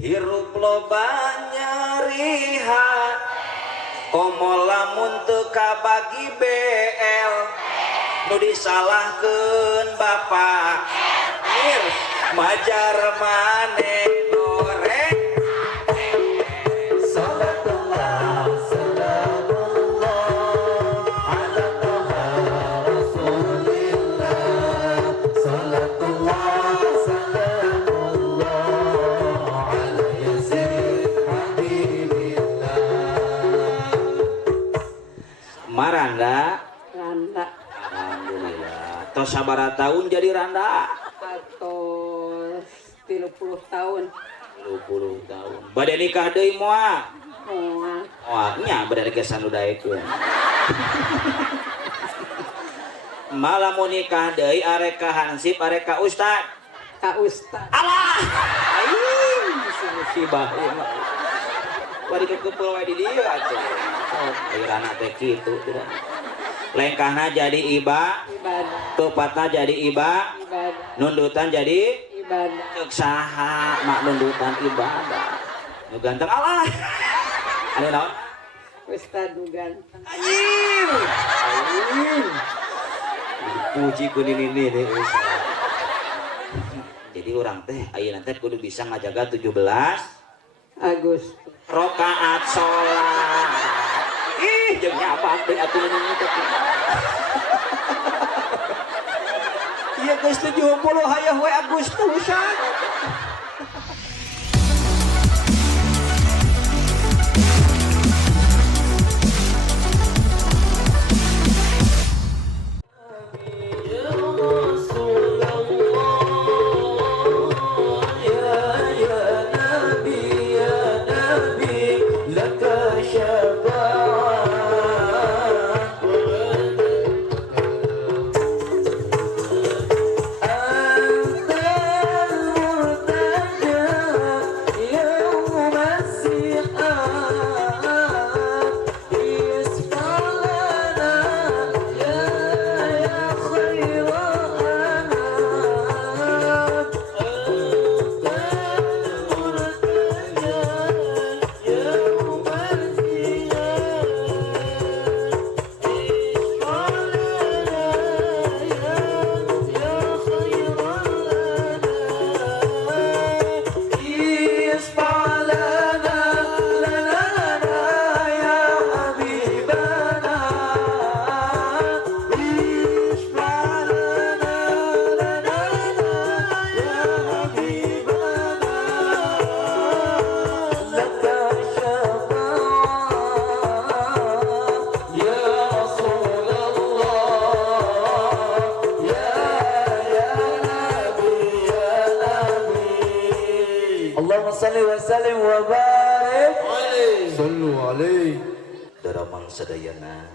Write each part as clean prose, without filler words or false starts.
hirup loba nyeriha komo lamun teu kabagi BL nu disalahkeun bapak mir majar maneh goreng salatullah salamullah ala toha rasulillah salatullah salamullah ala yazid habibillah maranda Randa alhamdulillah tos sabaraha tahun jadi randa atau 30 tahun 20 tahun bade nikah deui moal moal nya bade gesan udaekeun malah mau nikah deui arek ka hansip arek ka ustad Kak Ustad alah aing musibah ieu mah bari kekeupel wae di dieu atuh ayeuna teh kitu tidak lengkahna jadi iba ibadah tupatna jadi iba ibadah nundutan jadi ibadah cek saha mak nundutan ibadah nu ganteng Allah anu naon Ustad nu ganteng anjing puji ku nini deh jadi orang teh ayeuna teh kudu bisa ngajaga 17 Agustus rakaat salat ih jeung nyapa teh atuh nu teh iya geus 70 hayah we Agustusan Allahumma salli wa sallim wa barik alaihi sallu alaihi daramang sadayana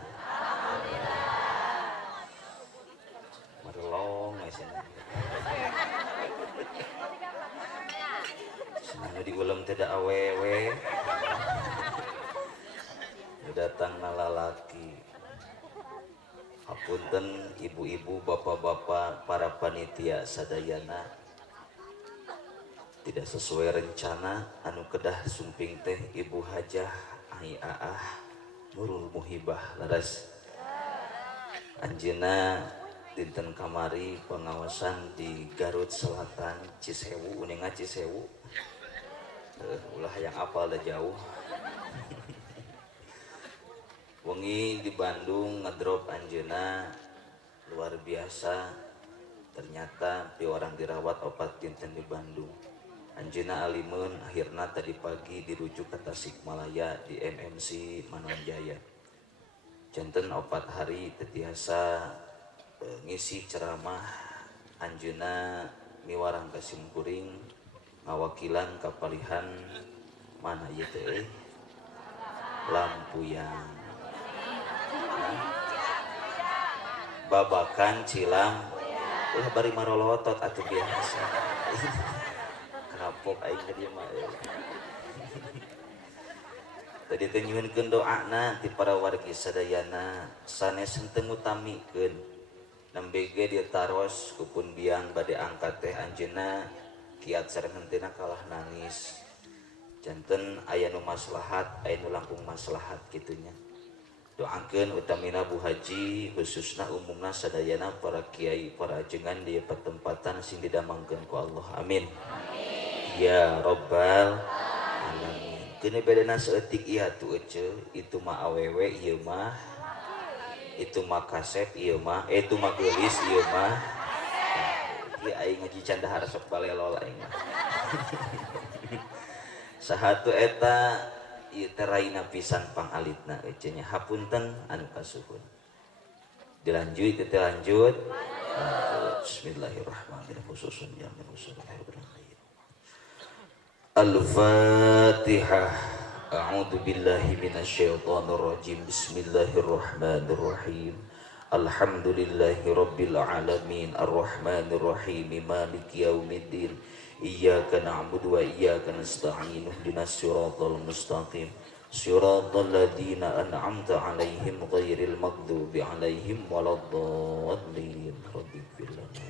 marlong cenah cenah di ulam teh da awewe datang lalaki hapunten ibu-ibu bapak-bapak para panitia sadayana tidak sesuai rencana anu kedah sumping teh Ibu Hajah Ai Aah Nurul Muhibah laras anjeunna dinten kamari pengawasan di Garut Selatan Cisewu uninga Cisewu ulah yang apal da jauh wengi di Bandung ngedrop anjeunna luar biasa ternyata di orang dirawat opat dinten di Bandung anjeunna alimun akhirna tadi pagi dirujuk ke Tasikmalaya di MMC Manonjaya janten 4 hari tetiasa ngisi ceramah anjeunna miwarang ka simkuring ngawakilan kapalihan mana ieu teh Lampuyang Babakan Cilang ulah bari marolotot atuh biasa kapok aing ka dieu mah tadi teh nyuhunkeun doana ti para wargi sadayana sanes henteu ngutamikeun nembe ge dieu taros kupun biang bade angkat teh anjeunna kiat sareng henteuna kalah nangis janten aya nu maslahat aya nu langkung maslahat kitunya. Doakeun utamina Bu Haji khususna umumna sadayana para kiai para ajengan di pertempatan sing didamangkeun ku Allah. Amin. Ya Rabbal alamin. Kene bedana saeutik ieu atuh ece, itu mah awewe ieu mah. Itu mah kasep ieu mah, itu mah geulis ieu mah. Ieu aing ngaji candahar sok balelol aing mah. Sahatu eta ieu teh raina pisan pangalitna ece nya. Hapunten anu kasuhun. Dilanjut teh lanjut. Bismillahirrahmanirrahim. Khususun jamin usul Al-Fatihah. A'udzu billahi minasyaitonir rajim. Bismillahirrahmanirrahim. Alhamdulillahi rabbil alamin arrahmanir rahim maliki yaumiddin. Iyyaka na'budu wa iyyaka nasta'in. Ihdinas siratal mustaqim. Siratal ladzina an'amta 'alaihim ghairil maghdubi 'alaihim waladdallin. Rabbighfir lana.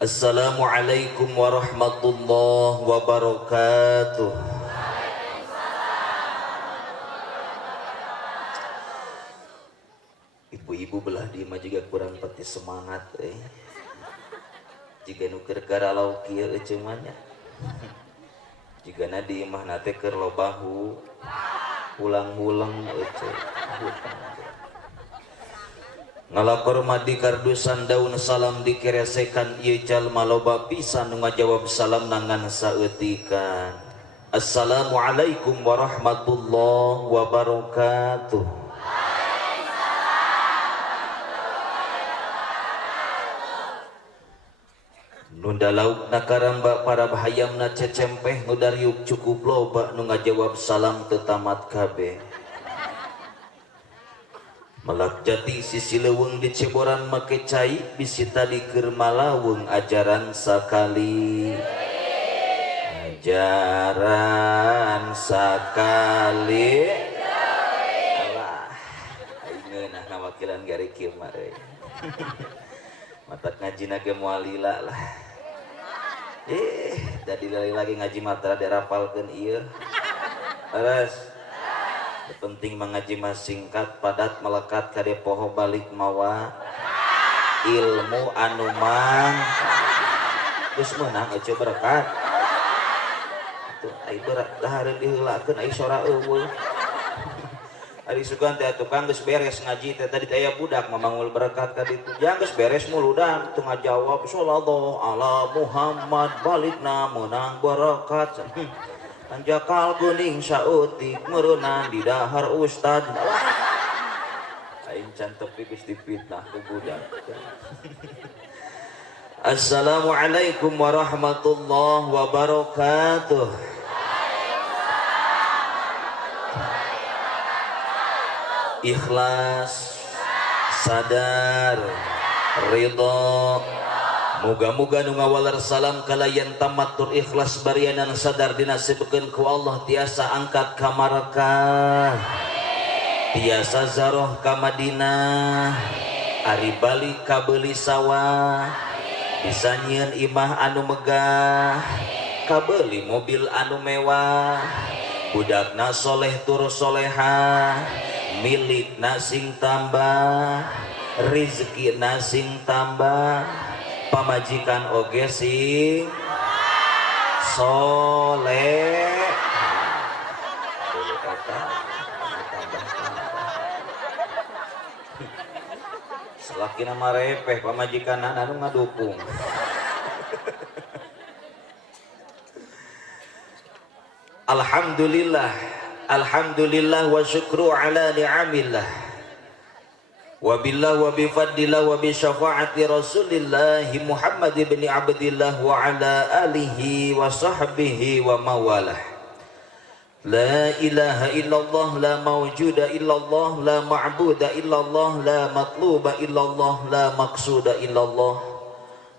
Assalamualaikum warahmatullahi wabarakatuh. Ibu-ibu belah di mah juga kurang pati semangat jika nuker karalau kieu ece mah nya. Jigana di imah nate keur lobahu ulang-ulang ece. Ngalapor madi kardusan daun salam dikeresekan ieu jalma loba pisan nu ngajawab salam nangan saeutikan. Assalamualaikum warahmatullahi wabarakatuh. Nu dalaukna karamba para bahayamna cecempeh nu dariuk cukup loba nu ngajawab salam teu tamat kabeh. Melak jati sisi leuweung di Ceboran make cai bisi tadi keur malawung ajaran sakali. Ajaran sakali. Alah. Aing ngeunah ngawakilan gari kieu mah euy. Matak ngajina ge moal lila lah. Jadi lagi ngaji matra dirapalkeun ieu. Leres. Penting mengaji mas singkat padat melekat kade poho balik mawa ilmu anu mang geus meunang ece berkat tuh ai berat dahar diheulakeun ai sora eueuh ari sugan teh tukang geus beres ngaji teh tadi aya budak mamangul berkat ka ditu jang geus beres muludan teu ngajawab sallallahu ala Muhammad balikna meunang berkat. Anjakal kuning sautik meureunan di dahar ustad. Aing can tepi geus dipitnah ku budak. Assalamualaikum warahmatullahi wabarakatuh. Ikhlas, sadar, ridho. Muga-muga nu ngawalar salam kalayan tamatur ikhlas barianan sadar dinasibkeun ku Allah tiasa angkat ka Makkah, tiasa zaroh ka Madinah, ari balik ka beuli sawah, bisa nyieun imah anu megah, ka beuli mobil anu mewah, budakna soleh tur solehah, milikna sing tambah, rizkina sing tambah. Pamajikan oge sing soleh. Selaki nama repeh pamajikan anu ngadukung. Alhamdulillah, alhamdulillah wa syukru ala ni'amillah. Wabillah wa bifadlillah wa bisyafaati Rasulillah Muhammad ibn Abdillah wa ala alihi wa sahbihi wa mawalah. La ilaha illallah la mawjuda illallah la ma'buda illallah la matluba illallah la maqsuda illallah.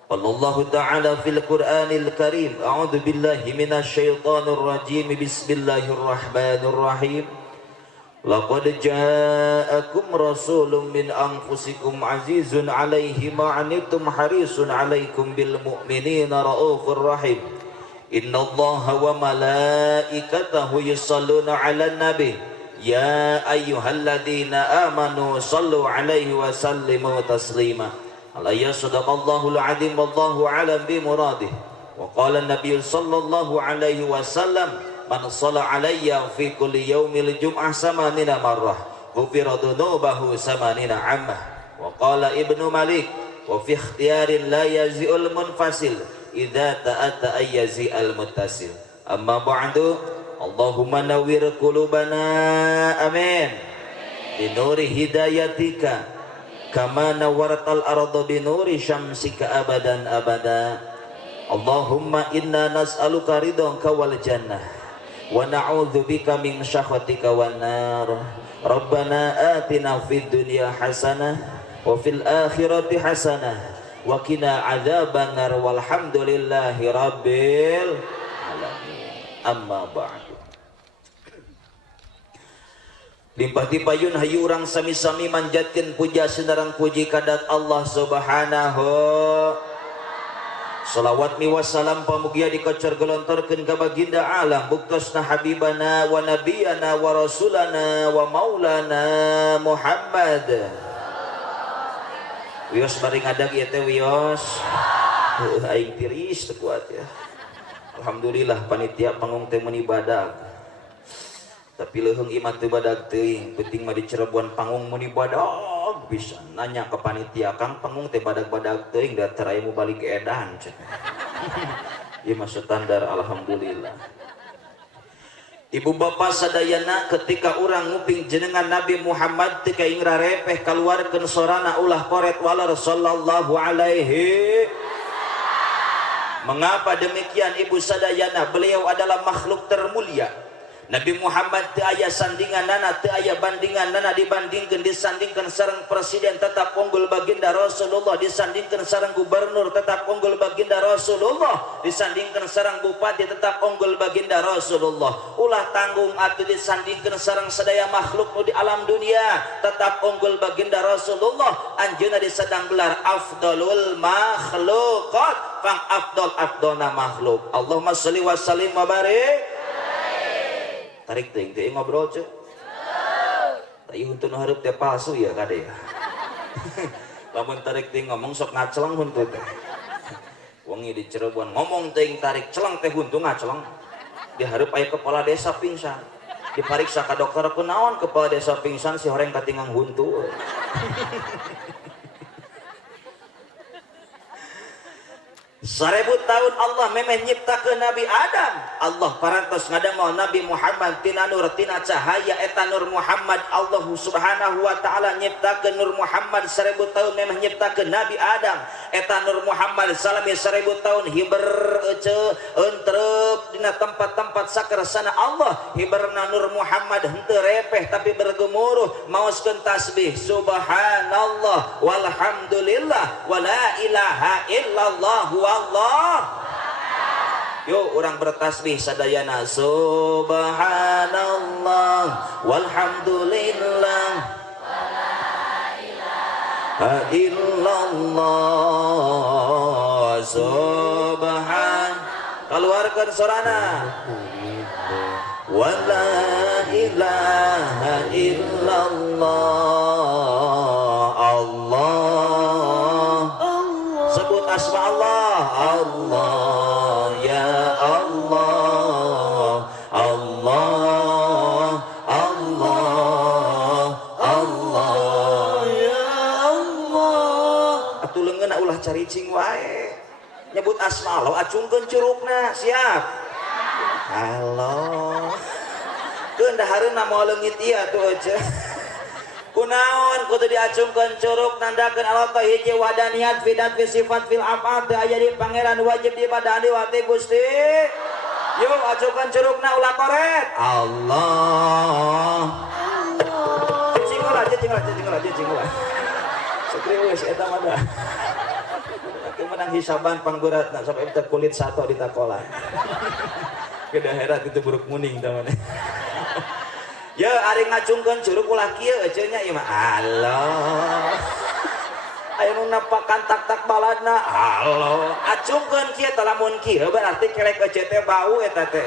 Wallahu ta'ala fil Qur'anil Karim. A'udzu billahi minasy syaithanir rajim. Bismillahirrahmanirrahim. Laqad ja'akum rasulun min anfusikum azizun 'alaihi ma 'anittum harisun 'alaikum bil mu'minina raufur rahim. Innallaha wa malaikatahu yusholluna 'alan nabi ya ayyuhalladzina amanu shallu 'alaihi wa sallimu taslima. Alayya sadaqallahul 'azim wallahu 'alam bi muradih. Wa qala an-nabiy sallallahu 'alaihi wasallam man shalla alayya fi kulli yaumil jum'ah samanina marrah ghufira dhunubahu samanina ammah. Wa qala Ibnu Malik wa fi ikhtiyarin la yazi'ul munfasil idza ta'ata ayyazi al muttasil. Amma ba'du, Allahumma nawwir qulubana amin bi nuri hidayatika kama nawwaratal arda bi nuri syamsika abadan abada. Allahumma inna nas'aluka ridhaka wal jannah wa na'udzubika min syakhatika wan nar. Rabbana atina fid dunya hasanah wa fil akhirati hasanah wa qina adzabannar walhamdulillahi rabbil alamin. Amma ba'du. Limpah dipayun hayu urang sami-sami manjatkeun puja senarang puji kadat Allah Subhanahu. Salawat miwas salam pamugia dikocor gelontorkeun ka baginda alam buktasna habibana wa nabiyana wa rasulana wa maulana Muhammad. Wios bari ngadag ieu teh wios. Aing tiris teu kuat ya. Alhamdulillah panitia panggung teh meuni badag. Tapi leuheung imah teu badag teuing, penting mah di Cirebon panggung meuni badag bisa. Nanya ke panitia, Kang panggung teh badag-badag teuing da teu aya mu balik edan cenah. Ieu mah standar alhamdulillah. Ibu bapak sadayana ketika urang nguping jenengan Nabi Muhammad teu kaing rarepeh kaluarkeun sorana ulah koret walar sallallahu alaihi. Mengapa demikian ibu sadayana? Beliau adalah makhluk termulia. Nabi Muhammad teu aya sandinganana, teu aya bandinganana dibandingkeun disandingkeun sareng presiden tetap unggul baginda Rasulullah, disandingkeun sareng gubernur tetap unggul baginda Rasulullah, disandingkeun sareng bupati tetap unggul baginda Rasulullah. Ulah tanggung atuh disandingkeun sareng sadaya makhluk nu di alam dunia tetap unggul baginda Rasulullah. Anjeunna disadang gelar afdalul makhluqat, fang afdalna makhluk. Allahumma shalli wa sallim wa barik. Tarik teuing teh ngobrol ceu. Tah ieu henteu nu hareup teh palsu ya kade ya. Lamun tarik teuing ngomong sok ngaceleng henteu teh. Wengi di Cirebon ngomong teuing tarik celeng teh henteu ngaceleng. Di hareup aya kepala desa pingsan. Dipariksa ka dokter kunaon kepala desa pingsan si horeng katingang huntu. 1000 tahun Allah memeh nyiptakeun Nabi Adam. Allah parantos ngadamel Nabi Muhammad tina nur tina cahaya eta Nur Muhammad. Allah Subhanahu wa taala nyiptakeun Nur Muhammad 1000 tahun memeh nyiptakeun Nabi Adam. Eta Nur Muhammad salami 1000 tahun hiber ece entrep dina tempat-tempat sakersana Allah. Hiberna Nur Muhammad henteu repeh tapi bergemuruh maoskeun tasbih subhanallah walhamdulillah wala ilaha illallah Allah. Yuk orang bertasbih sadayana subhanallah walhamdulillah wala ilaha illallah subhan. Keluarkan sorana wala ilaha illallah Allah. Sebut asma Allah. Allah ya Allah Allah Allah Allah ya Allah. Atuh leungeunna ulah caricing wae. Nyebut asma Allah acungkeun curugna siap. Halo. Keun dahareunna moal leungit ieu atuh ece. Kunaon kudu diacungkeun curug nandakeun Allah teh hiji wadaniyat fidat fi sifat fil af'al teu aya di pangeran wajib diibadahi wati Gusti. Yuk acungkeun curugna ulah koret. Allah. Cingul. Serius eta mah dah. Aki menang hisaban pangguratna sampai teh kulit sato ditakolan. Ke daerah itu buruk muning tamane. Ya ari ngacungkeun curug ulah kieu eceun nya ieu mah. Allah. Aya nu napakan tak baladna. Allah. Acungkeun kieu tah lamun kieu berarti kelek ece teh bau eta teh.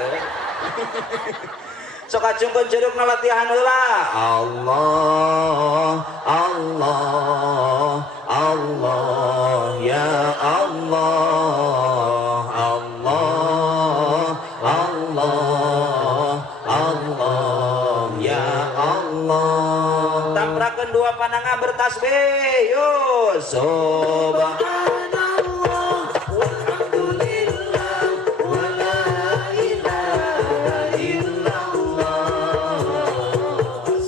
Sok acungkeun curugna latihan heula. Allah, Allah, Allah, ya Allah, Allah, Allah, Allah, ya Allah. Tabrakeun dua pananga bertasbih. Yo, subhanallah walhamdulillah wala ilaha illallah.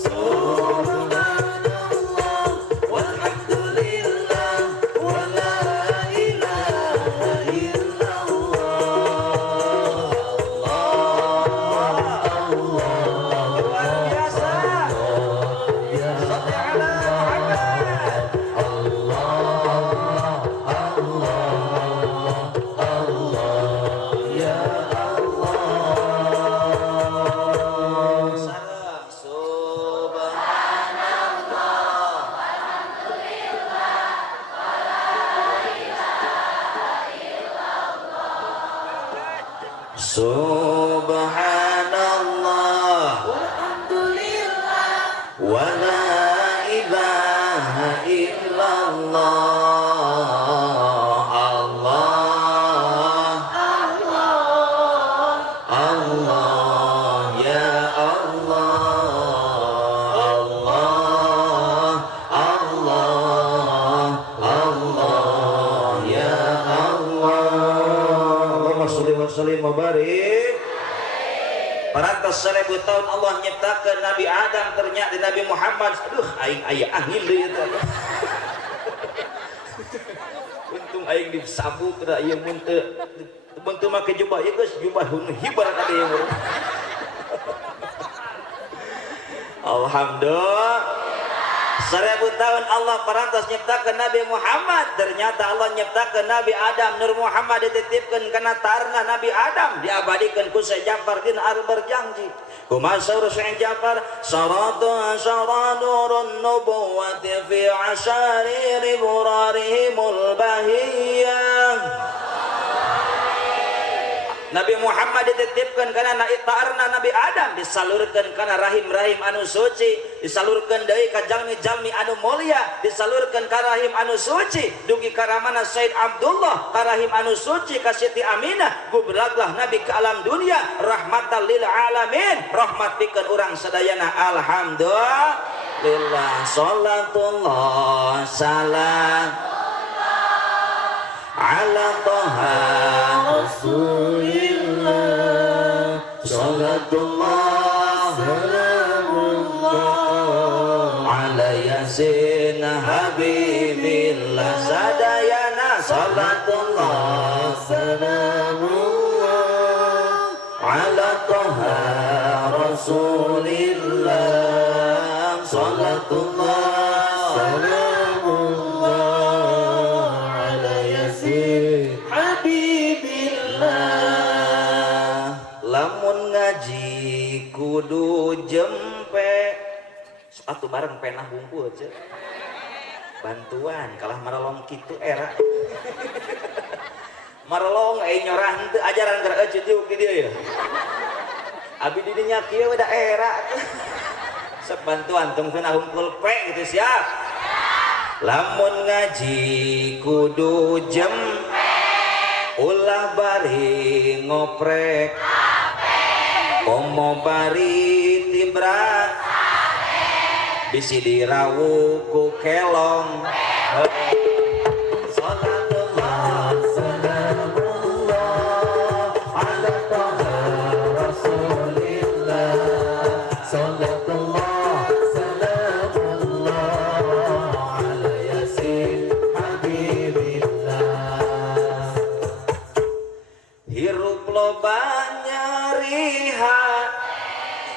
Subhanallah walhamdulillah wala ilaha illallah. Allah, Allah, luar biasa. Shalli ala Muhammad. Sareng subhanallah subhanallah wa la ilaha illallah. Allah, Allah, ya Allah, Allah, Allah, Allah, ya Allah. Allahumma sholli wa sallim wa barik. Parantos 1000 tahun Allah nyiptakeun Nabi Adam ternyata di Nabi Muhammad. Aduh, aing aya angin deui eta. Untung aing disabuk da ieu mun teu make jubah ieu geus jubah hibar ka dieu. Alhamdulillah. 1000 tahun Allah parantos nyiptakeun Nabi Muhammad, ternyata Allah nyiptakeun Nabi Adam. Nur Muhammad dititipkeun kana tarna Nabi Adam, diabadikeun ku Syekh Ja'far bin Al-Barjangji. Kumaha Syekh Ja'far, saratu asyara nurun nubuwwati fi ashariri burarihimul bahiyah. Nabi Muhammad dititipkan karena ta'arna Nabi Adam, disalurkan karena rahim-rahim anu suci, disalurkan deui ka jalmi-jalmi anu mulia, disalurkan ka rahim anu suci dugi ka ramana Said Abdullah, ka rahim anu suci ka Siti Aminah. Gubraglah Nabi ke alam dunia rahmatan lil alamin, rahmat pikeun urang sadayana. Alhamdulillah. Salatullah salam ala toha Rasulillah. Salatullah salamullah ala yasin habibillah sadayana. Salatullah salamullah ala toha Rasulillah. Salatullah salamullah Habibillah. Lamun ngaji kudu jempe atuh bareng pena hungkul ce. Bantuan kalah maralong kitu era. Maralong nyorah teu ajaran geura euceut yuk ki dieu ya. Abi di dinya kieu da era. Sok bantuan tong pena hungkul pe gitu siap. Lamun ngaji kudu jempe ulah bari ngoprek komo bari tibrat bisi dirawu ku kelong. Salatullah salamullah ala toha Rasulillah. Salatullah salamullah ala yasin habibillah. Hirup loba nyariha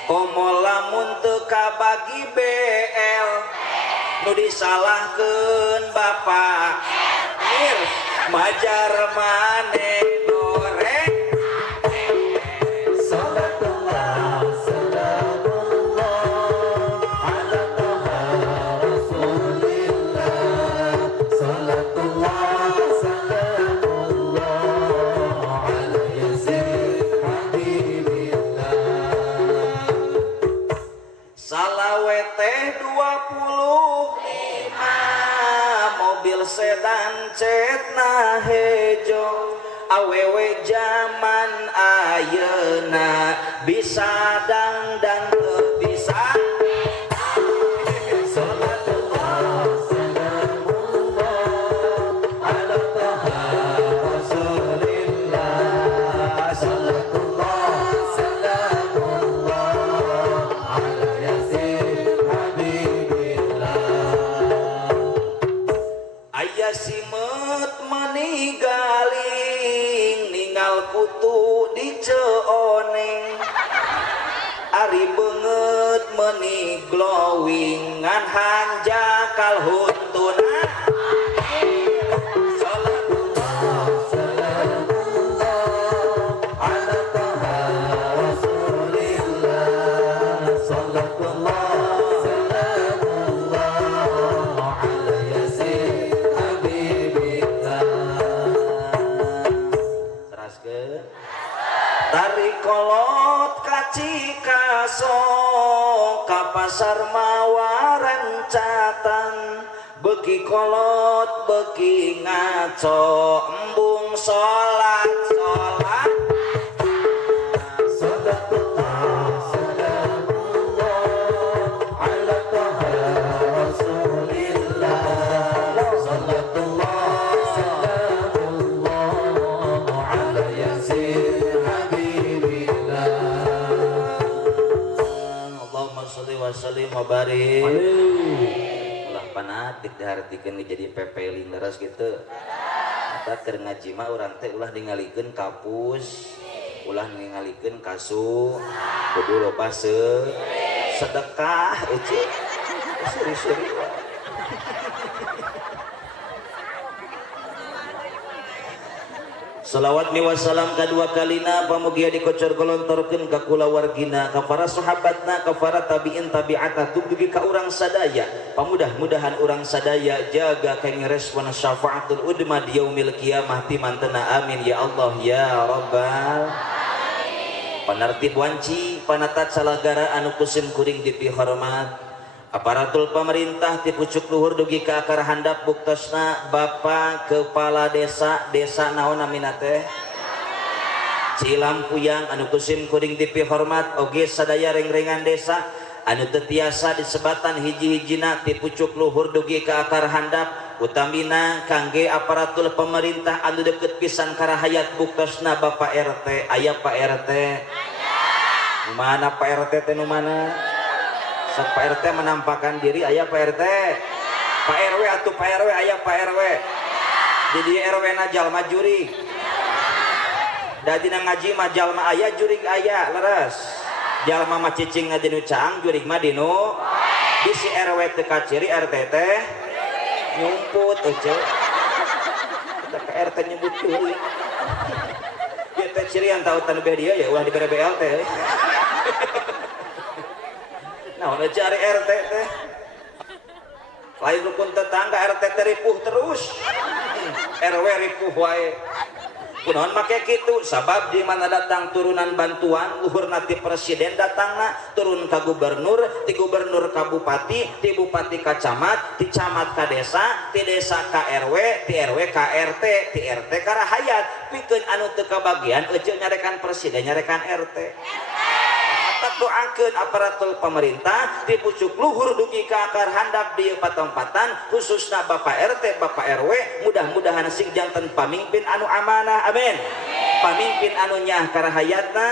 komo lamun teu kabagi BL nu disalahkeun bapak mir majar maneh goreng. Salatullah salamullah sahejo awewe zaman ayeuna bisa dangdang teu bisa salatullah salamullah ala taha rasulillah salatullah salamullah ala yasin habibillah aya simet menigaling ningal kutu di ceoneng ari beungeut meuni glowing ngan hanjakal huntuna salatullah salamullah ala taha rasulillah salatullah salamullah ala yasin habibillah teraskeun tarik kolot kaci kaso ka pasar mawaran catan beki kolot beki ngaco embung salat salat salatullah salamullah ala taha rasulillah salatullah salamullah ala yasin Allahumma sholli wa sallim wa barik. Ulah panatik dihartikeun jadi pepeling leres kitu. Eta keur ngaji mah urang teh ulah ningalikeun kapus, ulah ningalikeun kasu, kudu loba sedekah eueuh. Seri-seri wae. Salawat mi wassalam kadua kalina pamugia dikocor golontorkeun ka kulawargina ka para sahabatna ka para tabiin tabi'ata dugi ka urang sadaya pamudah-mudahan urang sadaya jaga kenging respon syafaatul udma di yaumil qiyamah ti mantena amin ya Allah ya rabbal alamin. Panartib wanci panatat salagara anu kusim kuring dipihormat aparatul pemerintah ti pucuk luhur dugi ka akar handap buktosna Bapak Kepala Desa naon namina teh Cilampuyang anu kusim kuring dipihormat oge sadaya reng-rengan desa anu teu tiasa disebatan hiji-hijina ti pucuk luhur dugi ka akar handap utamina kangge aparatul pemerintah anu deukeut pisan karahayat buktosna Bapak RT aya Pak RT aya mana Pak RT teh nu mana Pak RT menampakkan diri ayah Pak RT Pak RW atau Pak RW ayah Pak RW jadi RW na jalma jurig dadina ngaji mah jalma ayah jurig ayah leres jalma mah cicing na dinu caang jurig mah dinu bisi RW teu kaciri RT teh nyumput eueuh kita ke RT nyebut teuing ieu teh cirian tautan beh dia ya ulah dibere BLT nah udah cari RT teh lain rukun tetangga RT teh ripuh terus RW ripuh wae kunaon make kitu sabab di mana datang turunan bantuan luhur nanti presiden datangna turun ka gubernur ti gubernur ka bupati ti bupati ka camat ti camat ka desa ti desa ka RW ti RW ka RT ti RT ka rahayat pikeun anu teu kabagian eueuh nyarekan presiden nyarekan RT tak doakeun aparatur pemerintah di pucuk luhur dugi ka akar handap di patom-patan khususna Bapak RT Bapak RW mudah-mudahan sing janten pamimpin anu amanah amin pamimpin anu nyah karahayatna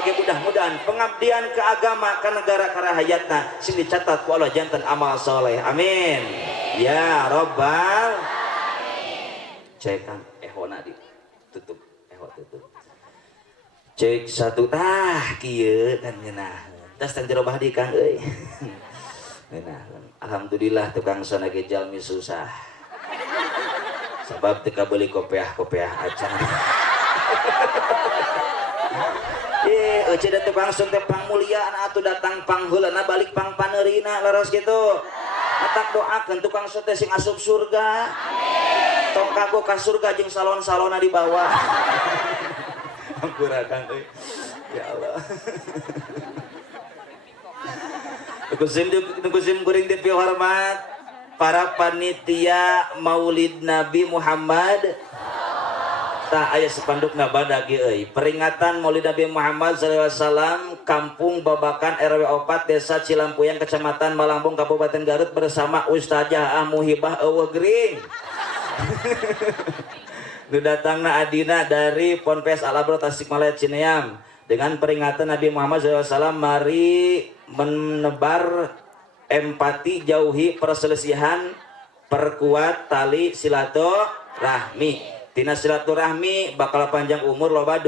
oke mudah-mudahan pengabdian ke agama ke negara karahayatna sing dicatat ku Allah janten amal soleh amin ya rabbal cek kan ehona ditutup tutup cek satu tah kieu kan ngeunaheun tas tang jero bahdi Kang euy ngeunaheun alhamdulillah tukang sana ge jalmi susah sebab teu kabeli kopiah-kopiah acan eueuh da tukang sun teh pangmulyaan atuh datang pangheulana balik pang paneurina leres kitu atak doakeun tukang sun teh sing asup surga amin tong kago ka surga jeung salon-salona di bawah ampurakan euy ya Allah kusim kuring di hormat para panitia Maulid Nabi Muhammad tah aya spandukna badag euy peringatan Maulid Nabi Muhammad sallallahu alaihi wasallam Kampung Babakan RW 4 Desa Cilampuyang Kecamatan Malambung Kabupaten Garut bersama Ustazah Muhibah Eueuh Gering. Nu datangna adina dari Ponpes Al Abrar Tasikmalaya Cineam dengan peringatan Nabi Muhammad SAW, mari menebar empati, jauhi perselisihan, perkuat tali silaturahmi. Tina silaturahmi bakal panjang umur loba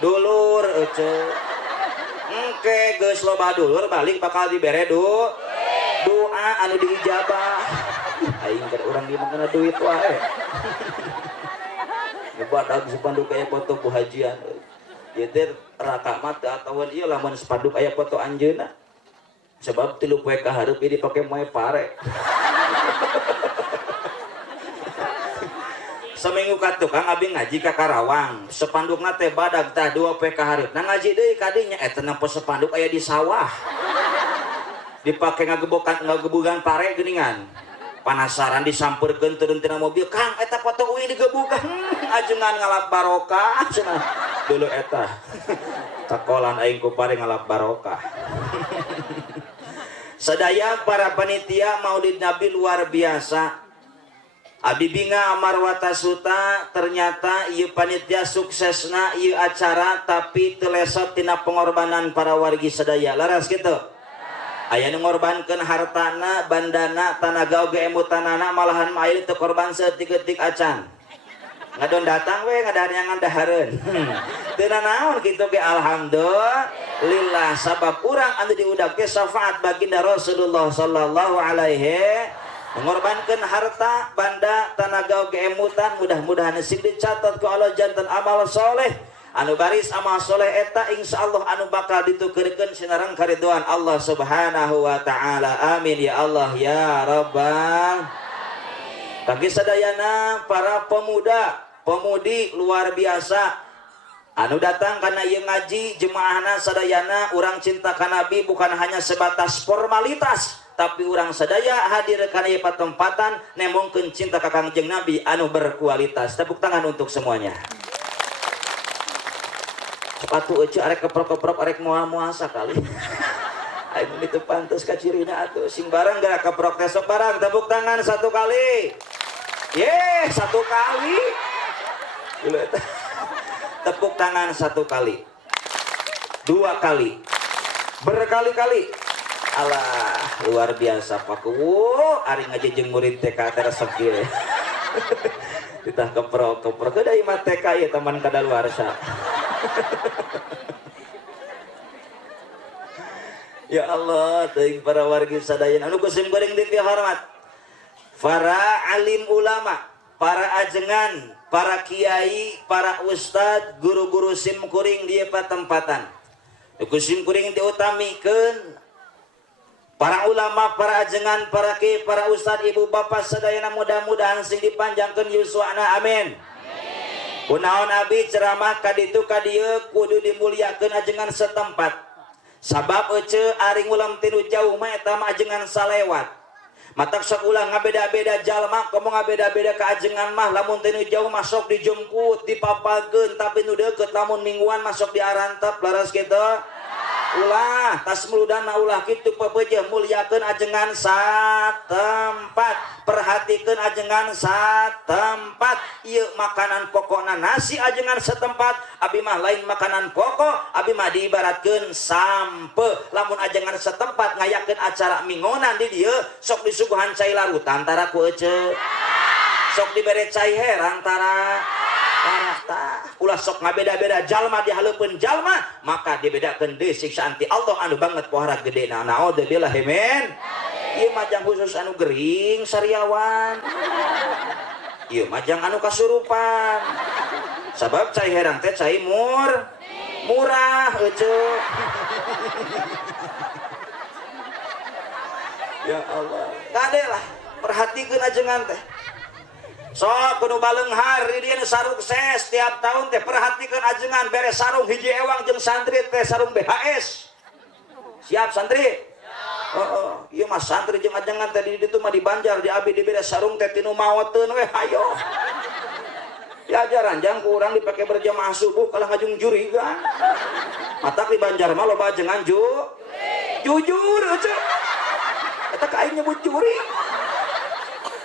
dulur ece. Engke geus loba dulur balik bakal dibere doa anu diijabah. Aing kada urang di mangana duit wae. Ngebadag spanduk aya foto ku hajian. Ieu teh rakamat atawa ieu lamun spanduk aya foto anjeunna. Sebab 3 poe ka hareup ieu dipake moe pare. Seminggu ka tukang abi ngaji ka Karawang, spandukna teh badag tah 2 poe ka hareup. Nah ngaji deui ka dinya eta nempo spanduk aya di sawah. Dipake ngagebugan pare geuningan. Panasaran disampeurkeun turun tina mobil, "Kang, eta foto uing digebugan." Ajengan ngalap barokah cenah. Dulu eta. Takolan aing ku pare ngalap barokah. Sadaya para panitia Maulid Nabi luar biasa. Abdi binga amarwata suta, ternyata ieu panitia suksesna ieu acara tapi teu lesot tina pengorbanan para wargi sadaya. Laras kitu. Aya nu ngorbankeun hartana, bandana, tanaga oge emutanana, malahan aya teu korban saeutik-eutik acan. Ngadon datang we ngadanyangan dahareun. Teu naon kitu ge alhamdulillah sabab urang anu diudag teh syafaat baginda Rasulullah sallallahu alaihi mengorbankan harta, banda, tanaga oge emutan, mudah-mudahan sing dicatat ku Allah janten amal soleh anu baris amal soleh eta insyaallah anu bakal ditukeurkeun sinareng karidhoan Allah subhanahu wa ta'ala. Amin ya Allah ya rabbal alamin. Bagi sadayana para pemuda pemudi luar biasa anu datang karena ieu ngaji jemaahna sadayana urang cinta ka Nabi bukan hanya sebatas formalitas, tapi orang sadaya hadir kana ieu patempatan nemongkeun cinta ka Kangjeng Nabi anu berkualitas. Tepuk tangan untuk semuanya. Sepatu ece arek keprok-keprok arek moal-moal sakali. Aing itu pantes ka cirina atuh sing barang gerak keprok teh sok barang. Tepuk tangan 1 kali. Ye, 1 kali. Tepuk tangan 1 kali. 2 kali. Berkali-kali. Alah luar biasa Pak. Ari ngaji jeung murid TK teh resep kieu. Ditah keprok-keprok deui mah TK ieu teman kadaluarsa. Ya Allah, teuing para wargi sadayana anu kusim goreng di hormat. Para alim ulama, para ajengan, para kiai, para ustad, guru-guru simkuring di patempatan. Kusim kuring diutamikeun para ulama, para ajengan, para kiai, para ustad, ibu bapak sadayana mudah-mudahan sing dipanjangkeun yuswana amin. Kunaon abi ceramah kaditu kadieu kudu dimulyakeun ajengan setempat. Sabab ece ari ngulam tinu jauh mah eta mah ajengan salewat. Matak sok ulah ngabeda-beda jalma, komo ngabeda-beda ka ajengan mah lamun tinu jauh masuk dijemput, dipapageun, tapi nu deukeut lamun mingguan masuk diarantap laras kitu. Ulah tas meludana ulah kitu pepeujeun mulyakeun ajengan satempat, perhatikeun ajengan satempat. Ieu makanan pokokna nasi ajengan setempat, abi mah lain makanan pokok, abi mah diibaratkeun sampe. Lamun ajengan setempat ngayakeun acara mingonan di dieu sok disuguhan cai larutan tara ku ece. Sok dibere cai herang tara ulah sok ngabeda-beda jalma dihaleupeun jalma, maka dibedakeun deui siksaan ti Allah anu banget pohara gedena. Naudzubillah min. Ieu majang khusus anu gering sariawan. Ieu majang anu kasurupan. Sabab cai herang teh cai murah euceu. Ya Allah, kadelah perhatikeun ajengan teh. Sok kudu baleunghar di dieu sarung ses tiap tahun teh perhatikeun ajengan beres sarung hiji ewang jeung santri teh sarung BHS. Siap santri? Heeh. Ieu mah santri jeung ajengan teh di ditu mah di Banjar di abi dibere sarung teh tinu maoteun we hayo. Ya ajaran kurang dipakai berjamaah subuh kalah ngajung jurigan. Matak di Banjar mah loba ajengan jujur aja. Eta ka aing nyebut juri.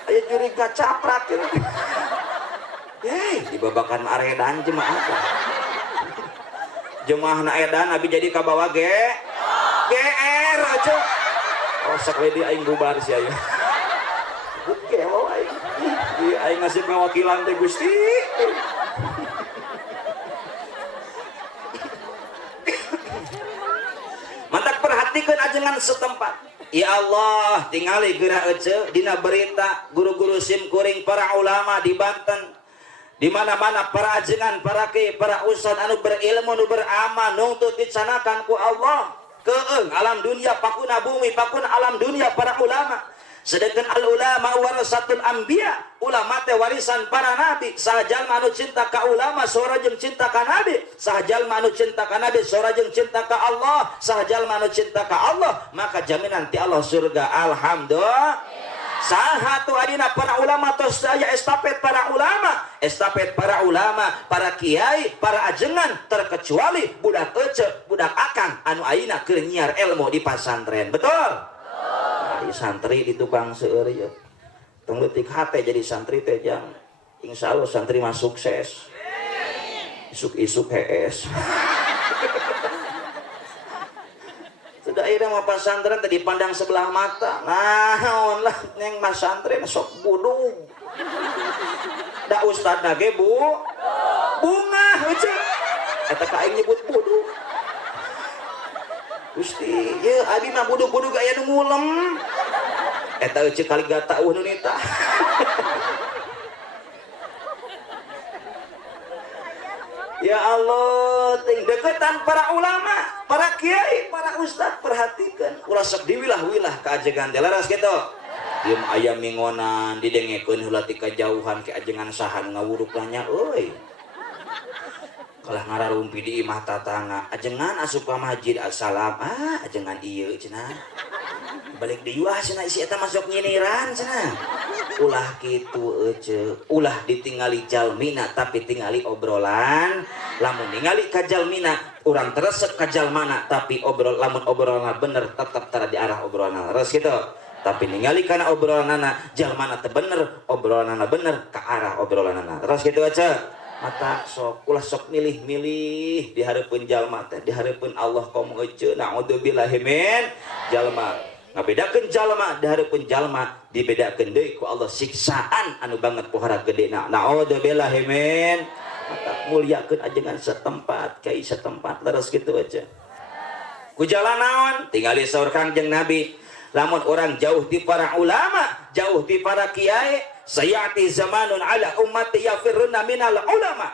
Aya juri gacaprak kieu. Dibabakan aredan jemaah. Jemaahna edan abi jadi ka bawah GR aja. Oh sakleudi aing bubar sia aya. Gelo aing. Aing ngasih perwakilan teh Gusti. Mantak perhatikeun ajengan setempat. Ya Allah, tingali geura ece dina berita guru-guru sim kuring para ulama di Banten. Di mana-mana para ajengan, para kiai, para ustad anu berilmu, anu beramal, nuntut dicanakan ku Allah. Keung alam dunia pakuna bumi, pakuna alam dunia para ulama. Sedangkan al ulama warasatul anbiya, ulama teh warisan para nabi. Sahajal anu cinta ka ulama sora jeung cinta ka nabi, sahajal anu cinta ka nabi sora jeung cinta ka Allah, sahajal anu cinta ka Allah maka jaminan ti Allah surga. Alhamdulillah. Saha tu adina para ulama tos daya estafet para ulama, para kiai, para ajengan terkecuali budak ece, budak akang anu ayeuna keur nyiar ilmu di pasantren. Betul? Di santri di tukang seueur ya. Tong leutik hate jadi santri teh jang. Insyaallah santri mah sukses. Isuk-isuk hees. Sudah ayeuna mah pasantren teh dipandang sebelah mata. Naon lah neng mah santren sok budung. Da ustadna ge bunga heuceuk. Eta ka aing nyebut budung. Gusti, ya abi mah budug-budug aya nu ngulem. Eta euceuk kali gata nu nita. Ya Allah, ting deketan para ulama, para kiai, para ustad perhatikan. Ulah sok diwilah-wilah ka ajengan teh laras kitu. Dieum aya mingonan didengekeun heula ti kajauhan ke ajengan saha nu ngawuruk nya euy. Kalah ngararumpi di imah tatangga ajengan asup ka masjid assalam ajengan ieu cenah balik deui cenah isi eta masuk nyiniran cenah ulah kitu ece ulah ditingali jalmina tapi tingali obrolan lamun ningali ka jalmina urang teresep ka jalmana tapi lamun obrolanna bener tetep tara di arah obrolanna terus kitu tapi ningali kana obrolanna jalmana teu bener obrolanna bener ka arah obrolanna terus kitu aja. Mata sok ulah sok milih-milih di hareupeun jalma teh di hareupeun Allah kaum ece naudzubillahi min jalma ngabedakeun jalma di hareupeun jalma dibedakeun deui ku Allah siksaan anu banget pohara gedena naudzubillahi min mata mulyakeun ajengan setempat kai setempat leres kitu aja ku jalan naon tingali saur Kangjeng Nabi lamun orang jauh di para ulama jauh di para kiai sayati zamanun ala ummati yafirruna minal ulama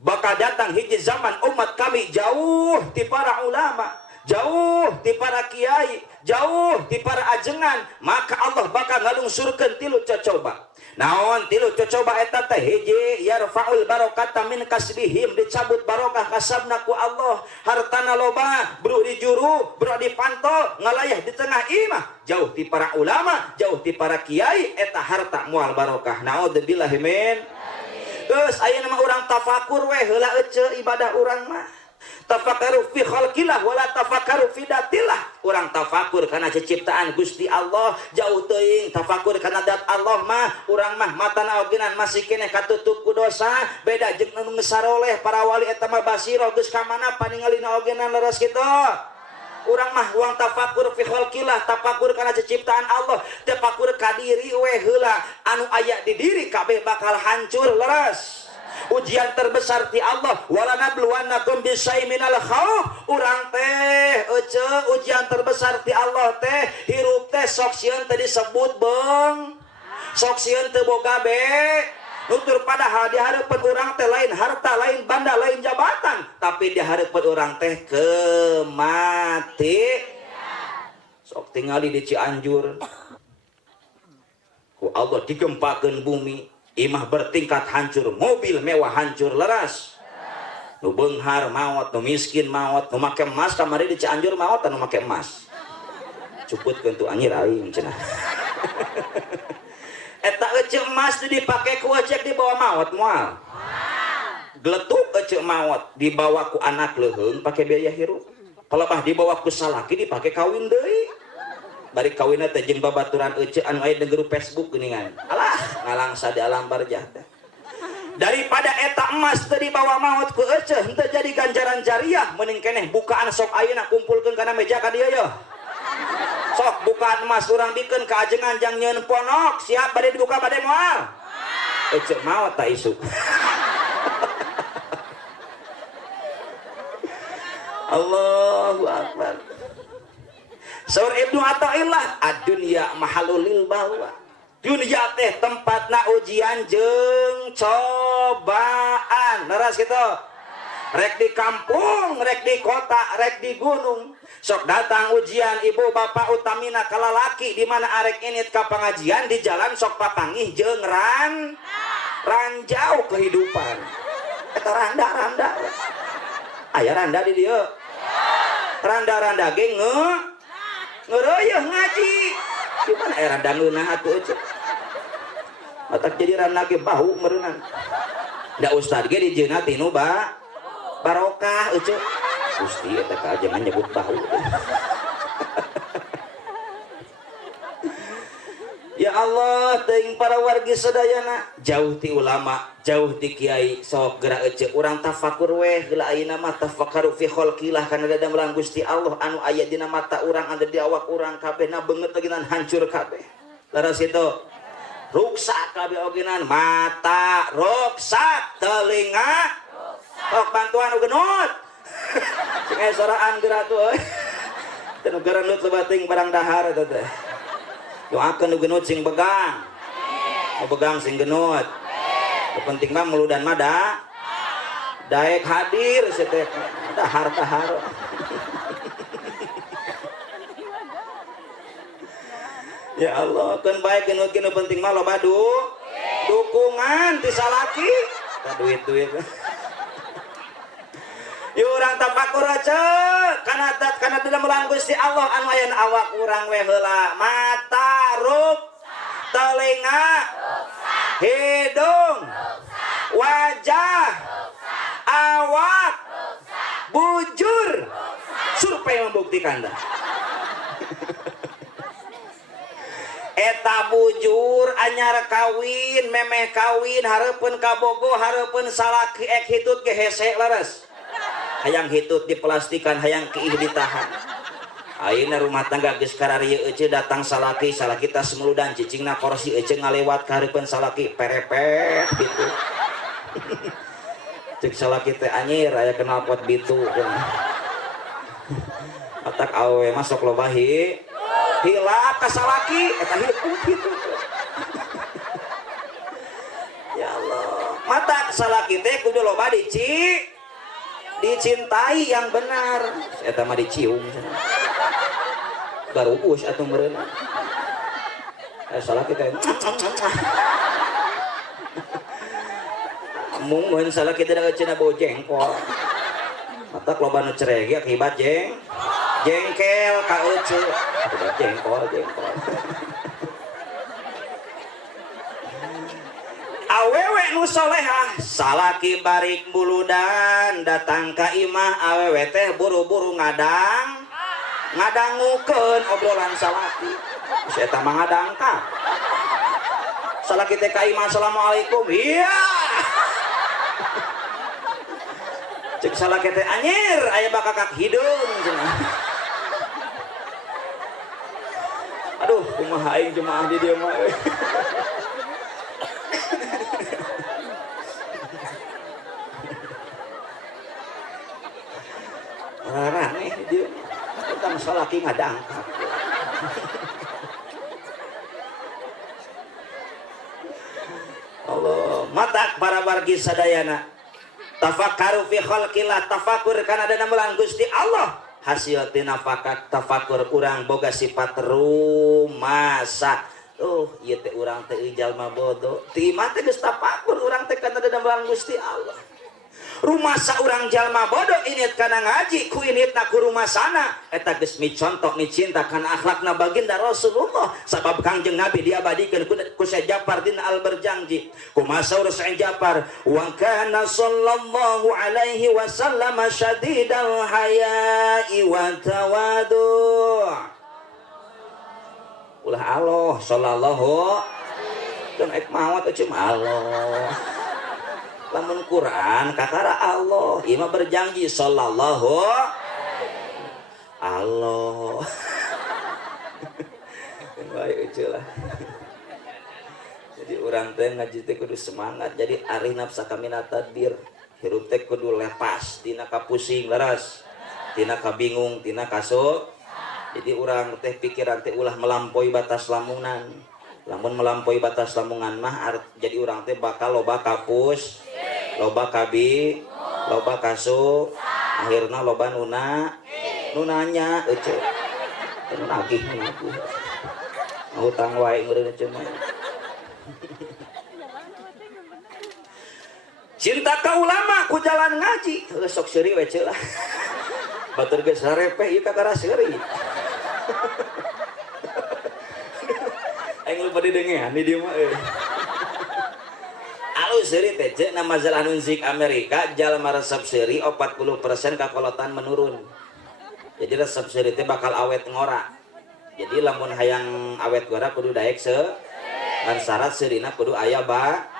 bakal datang hiji zaman umat kami jauh di para ulama jauh di para kiai jauh di para ajengan maka Allah bakal ngalungsurkeun tilu cocoba naon tilu cocoba eta teh hiji yarfaul barokata min kasbihim dicabut barokah kasabna ku Allah hartana loba bro di juru bro di pantol ngalayah di tengah imah jauh di para ulama jauh di para kiai eta harta moal barokah naudzubillahi min geus aya nama urang tafakur we heula ece ibadah urang mah tafakkaru fi khalqillah wala tafakkaru fi datillah urang tafakur kana ciptaan Gusti Allah jauh teuing tafakur kana dat Allah mah urang mah matana ogenan masih keneh katutup ku dosa beda jeung nu ngesaroleh para wali eta mah basiro geus ka mana paningalina ogenan leres kitu urang mah uang tafakur fi khalqillah tafakur kana ciptaan Allah tafakur ka diri we heula anu aya di diri kabeh bakal hancur leres ujian terbesar ti Allah wala nabluwannakum bisyai minal khauf urang teh ece ujian terbesar ti Allah teh hirup teh sok sieun teh disebut beung sok sieun teu boga be nutur padahal di hareupeun urang teh lain harta lain banda lain jabatan tapi di hareupeun urang teh kemati sok tingali di Cianjur ku Allah digempakeun bumi imah bertingkat hancur mobil mewah hancur leras nu beunghar maot nu miskin maot nu make emas kamari di Cianjur maot anu make emas cuputkeun tu anjir aing cenah eta ece emas dipake ku ecek dibawa maot moal geletuk ece maot dibawa ku anak leuheung pake biaya hirup pelebah dibawa ku salaki dipake kawin deui bari kawinna teh jeung babaturan ece anu aya di grup Facebook geuningan alah ngalangsa di alam barjah teh daripada eta emas teu dibawa maot ku ece henteu jadi ganjaran jariah mending keneh bukaan sok ayeuna kumpulkeun kana meja ka dieu yeuh sok bukaan emas urang bikeun ka ajengan jang nyieun ponok siap bade dibuka bade moal ece maot tak isuk Allahu Akbar. Saur Ibnu Athaillah ad-dunya mahalul balwa. Dunia teh tempatna ujian jeung cobaan. Leres kitu. Rek di kampung, rek di kota, rek di gunung. Sok datang ujian ibu bapak utamina ka lalaki di mana arek init ka pangajian di jalan sok papangih jeung ranjau kehidupan. Eta randa-randa. Aya randa di dieu. Randa-randa ge ngeureueuh ngaji. Gimana randa ngeunah atuh ece. Matak jadi randa ge bau meureunang. Da ustad ge dijieunna tinu barokah ece. Gusti eta ka jangan nyebut bau. Ya Allah, teuing para wargi sadayana, jauh ti ulama, jauh ti kiai, sok geura ece urang tafakur weh heula ayeuna mah tafakkaru fi khalqillah kana dadamelan Gusti Allah anu aya dina mata urang anu di awak urang kabehna beungeut ogenan hancur kabeh. Laras itu ruksak kabeh ogenan mata, ruksak telinga, sok bantuan nu genut. Sing aya soraan geura tuh euy. Teu nu gerenut lebating barang dahar eta teh. Doakeun nu genut sing begang. Mau begang sing genut. Penting mah muludan mah daek hadir setek dahar. Ya Allah, kan baik genut penting mah loba dukungan ti salaki. Ka duit-duit. Yuk urang tafakur aja kana damelan Gusti Allah anu aya awak urang we heula mata telinga hidung wajah awak bujur survei membuktikan dah eta bujur anyar kawin memeh kawin hareupeun kabogo hareupeun salaki ek hitut ge hese laras hayang hitut diplastikan hayang kiih ditahan ayeuna rumah tangga geus kararieu ece datang salaki tas muludan cicingna korsi ece ngalewat ka hareupeun salaki perepet gitu cek salaki teh anyir aya kenal pot bitu atak awe masuk loba hilap ka salaki eta hitut ya Allah mata salaki teh kudu loba dicintai yang benar eta mah dicium garugus atuh meureun salah kita mun salah kita da cenah bau jengkol matak loba nu cerege akibat jengkel ka ece jengkol awewe nu solehah salaki barik buludan datang ka imah awewe teh buru-buru ngadangukeun obrolan salaki geus eta mah ngadangka salaki teh ka imah assalamualaikum iya cek salaki teh anyir aya bakakak hidung cenah aduh kumaha aing jemaah di dieu mah rarane dia tentang salaki ngadangka Allah matak para wargi sadayana tafakkaru fi khalqillah tafakur kana dadamelan Gusti Allah hasil tina tafakur urang boga sifat rumasa ieu teh urang teh jalma bodoh ti imah teh geus tafakur urang teh kana dadamelan Gusti Allah rumah saurang jalma bodoh init kana ngaji ku initna ku rumah sana eta geus micontok micinta kana akhlakna baginda Rasulullah sabab Kangjeng Nabi diabadikeun ku Syekh Ja'far dina Al-Barjanji kumaha saur Syekh Ja'far wa kana sallallahu alaihi wasallam syadidal haya'i wa tawadu' ulah Allah sallallahu kan ek maot cuma Allah lamun Quran kakara Allah ima berjanji sallallahu Allah baik lah. Jadi orang teh ngaji teh kudu semangat jadi ari nafsa kamina tadbir hirup teh kudu lepas tina kapusing laras tina kabingung tina kasuk jadi orang teh pikiran teh ulah melampaui batas lamunan lamun melampaui batas lamungan mah jadi orang teh bakal loba kapus loba kabi loba kasu akhirna loba nunanya ece nagih ngutang wae ngeureun cuma cinta ka ulama ku jalan ngaji sok seuri we ceula batur geus sarepe ieu kakara seuri aing lupa didengean di dieu mah seuri teh ceuk na majalah Nunzik Amerika jalma resep seuri 40% kakolotan menurun. Jadi resep seuri teh bakal awet ngora. Jadi lamun hayang awet ngora kudu daek dan syarat seurina kudu aya ba.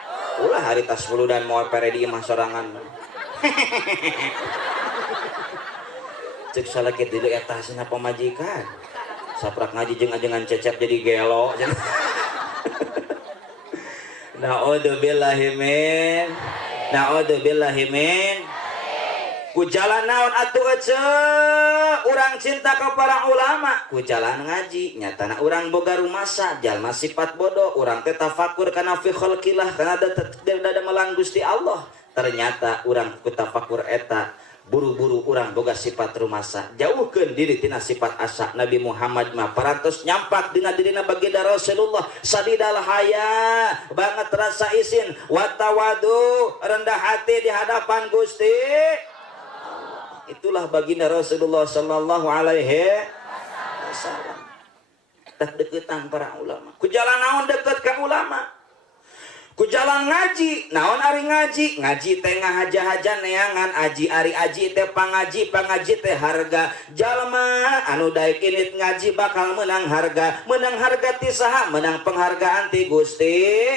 Ulah harita 10 dan moal pere di imah sorangan. Cek salakit dulu eta hasilna pamajikan. Saprak ngaji jeung ajengan cecep jadi gelo. Na'udzubillahi min ku jalan naon atuh ece urang cinta ka para ulama ku jalan ngaji nyatana urang boga rumasa jalma sifat bodoh urang teh tafakur kana fi khalqillah kana dada melang Gusti Allah ternyata urang ku tafakur eta buru-buru urang boga sifat rumasa jauhkeun diri tina sifat asa Nabi Muhammad mah parantos nyampak dina dirina baginda Rasulullah sadidal haya banget rasa isin wa tawadu rendah hati di hadapan Gusti itulah baginda Rasulullah sallallahu alaihi wasallam tak deketan para ulama ku jalan naon deket ka ulama ku jalan ngaji naon ari ngaji teh ngahaja-haja neangan aji ari aji teh pangaji teh harga jalma anu daek init ngaji bakal menang harga ti saha menang penghargaan ti Gusti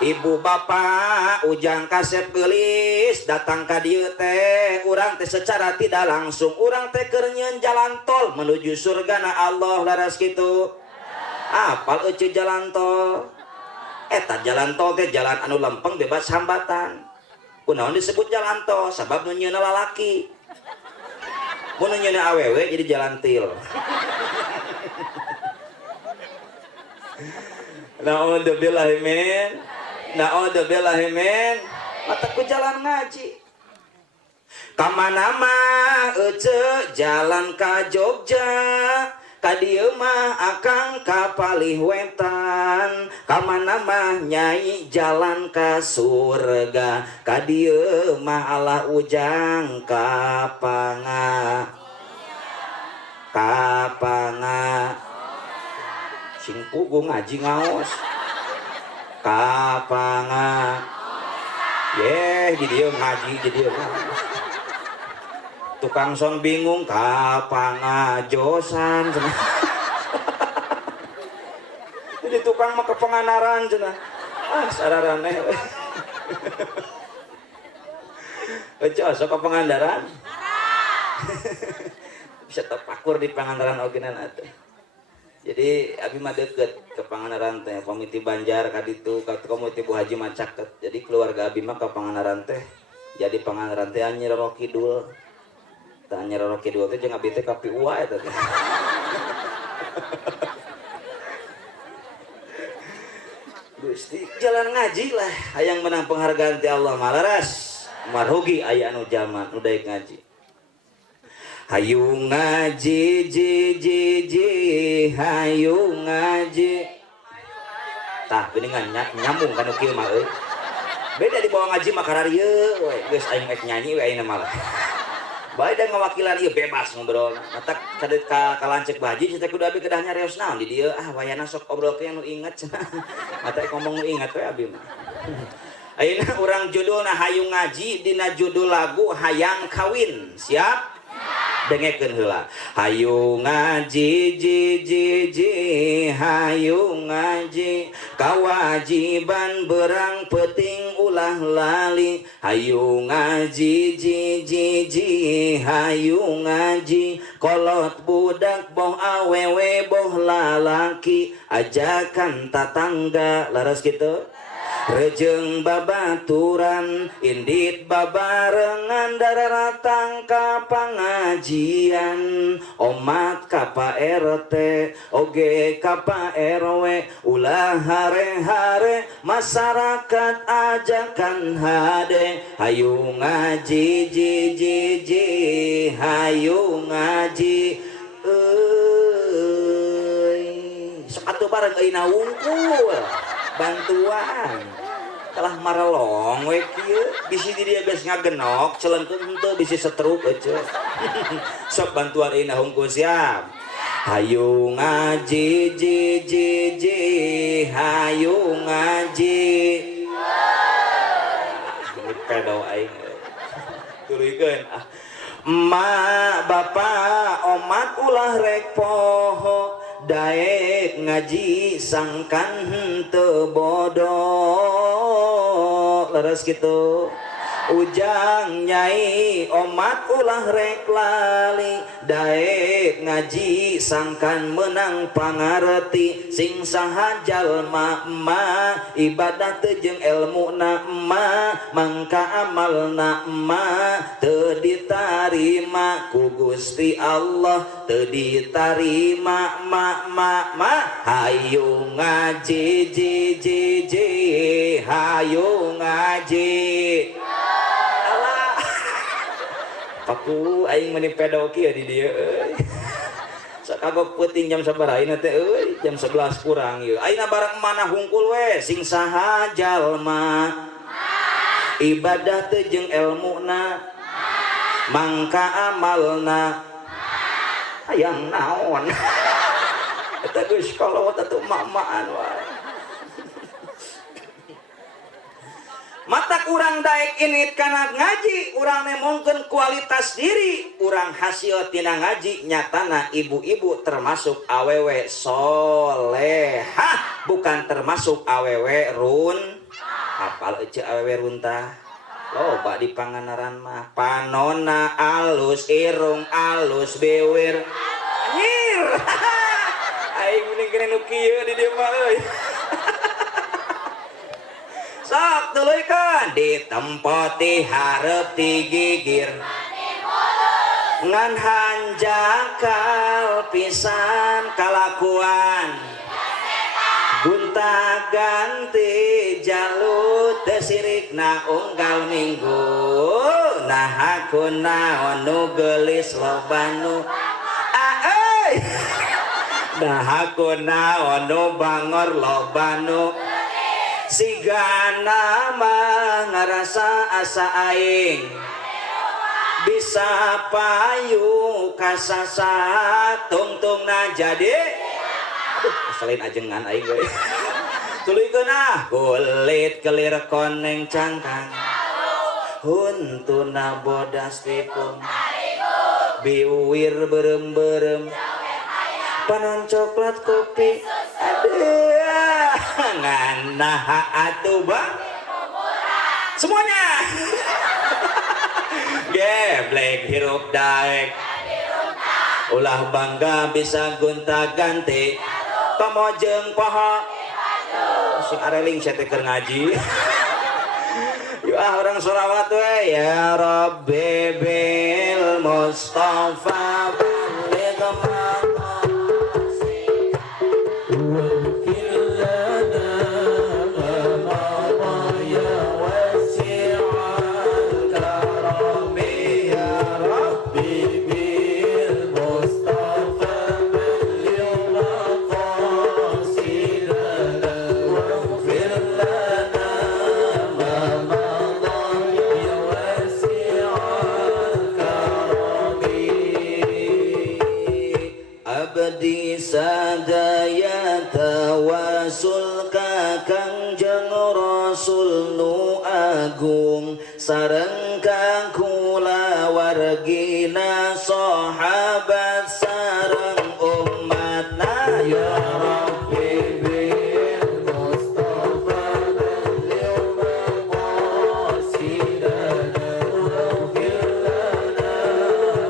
ibu bapak ujang kasep geulis datang ka dieu teh urang teh secara tidak langsung urang teh keur nyieun jalan tol menuju surgana Allah laras kitu apal eueuh jalan tol eta jalan tol teh jalan anu lempeng bebas hambatan kunaon disebut jalan tol sabab nu nyieunna lalaki mun nu nyieunna awewe jadi jalan til na'udzubillahi min mata ku jalan ngaji kamana mah ece jalan ka Jogja kadieu mah akang ka Palihwetan kamana mah nyai jalan ka surga kadieu mah Allah ujang kapanga sing pugu ngaji ngaos kapanga jadi dia ngaji jadi dia tukang son bingung kapangajosan jadi tukang mah kepenganaran cenah sararaneh Ojo sok kepengandaran bisa terpakur di Pangandaran ogenan atuh. Jadi abi mah deukeut ke Pangandaran teh komiti Banjar kaditu ka komiti Bu Haji Macaket. Jadi keluarga abi mah ke Pangandaran teh jadi Pangandaran teh Nyi Roro Kidul. Tah Nyi Roro Kidul teh jeung abi teh ka PUA eta teh. Gusti jalan ngaji lah hayang menang penghargaan ti Allah malaras marugi aya anu jaman nu daek ngaji. Hayu ngaji ji hayu ngaji tah geuningan nyambung kana kieu mah euy beda di bawah ngaji mah kararieu we geus aing ek nyanyi we ayeuna malah bae da ngawakilan ieu bebas ngobrol matak kadet ka lancek baji kita kudu abi kedah nyarios naon di dieu wayana sok obrol ke nu inget cenah matak ngomong nu inget we abi mah ayeuna urang judulna hayu ngaji dina judul lagu hayang kawin siap dengekeun heula hayu ngaji ji ji ji hayu ngaji kawajiban berang peting ulah lali hayu ngaji ji ji ji hayu ngaji kolot budak boh awewe boh lalaki ajakan tatangga laras gitu rejeng babaturan indit babarengan dararatang ka pangajian omat ka pa RT oge ka pa RW ulah hare-hare masyarakat ajakan hade hayu ngaji ji ji ji hayu ngaji sok atuh bareng ayeuna wungkul bantuan kalah marelong we kieu bisi di dia geus ngagenok celengkeun henteu bisi setruk ece sok bantuan ayeuna hungkul siap hayu ngaji ji ji ji hayu ngaji pedo aing tuluykeun emak bapak omat ulah rek poho daek ngaji sangkan henteu bodoh leres gitu ujang nyai omat ulah rek lali daek ngaji sangkan menang pangarti sing saha jalma emak ibadah teu jeung elmuna emak mangka amalna emak teu ditarima ku Gusti Allah teu ditarima mak hayu ngaji ji ji ji hayu ngaji paku aing meuni pedo kieu di dieu euy sok kagok peuting jam sabaraha ayeuna teh euy jam 11 kurang ieu ayeuna bareng mana hungkul we sing saha jalma ibadah teu jeung elmuna mangka amalna hayang naon eta geus kolot atuh mak-makan wae mata urang daek init kana ngaji urang nemongkeun kualitas diri urang hasil tina ngaji nyatana ibu-ibu termasuk awewe solehah bukan termasuk awewe run hafal ece awewe runtah loba di panganaran mah panona alus irung alus bewir nyir aing mending kene nu kieu di dieu mah euy sok tuluykeun ditempoti hareup ti gigir ngan hanjakal pisan kalakuan gunta ganti jalut teu sirikna unggal minggu nahakeun naon nu geulis loba nu euy nahakeun naon nu bangor loba nu sigana mah ngarasa asa aing bisa payu kasasa tungtungna jadi aduh selain ajengan aing we tuluykeun kulit kelir koneng cangkang huntuna bodas tipung biuwir berem-berem panon coklat kopi aduh nganaha atuh bang semuanya geblek hirup daek ulah bangga bisa gonta ganti pamojeng paha sing areling sia teh keur ngaji yuk orang sholawat we ya rabbi bil mustafa balligh abdi sadaya tawasul ka Kangjeng Rasul nu agung sareng ka kulawargina sahabat sareng umatna ya Rabbi bil Mustafa balligh maqasidana waghfir lana ma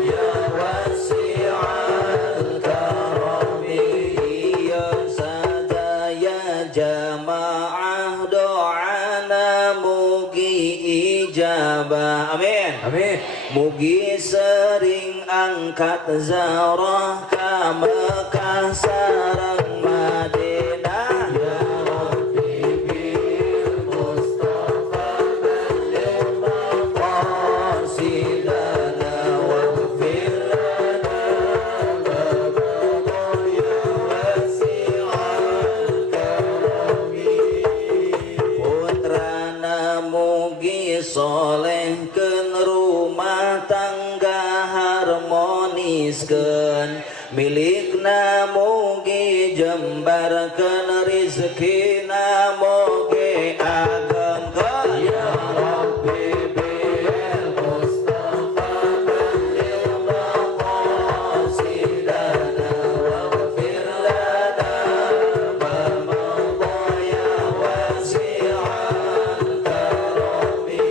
ya wasi'al karami ya sadaya jamaah doana mugi ijabah amin Amin. mugi sering angkat zarah ka Mekah sareng Madinah ya Rabbi bil Mustafa balligh maqasidana waghfir lana ma madha ya wasi'al karami putrana mugi solehkeun rumah tangga harmoniskeun milikna mugi jembarkeun rizkina mugi agengkeun ya Rabbi bil Mustafa balligh maqasidana waghfir lana ma madha ya wasi'al karami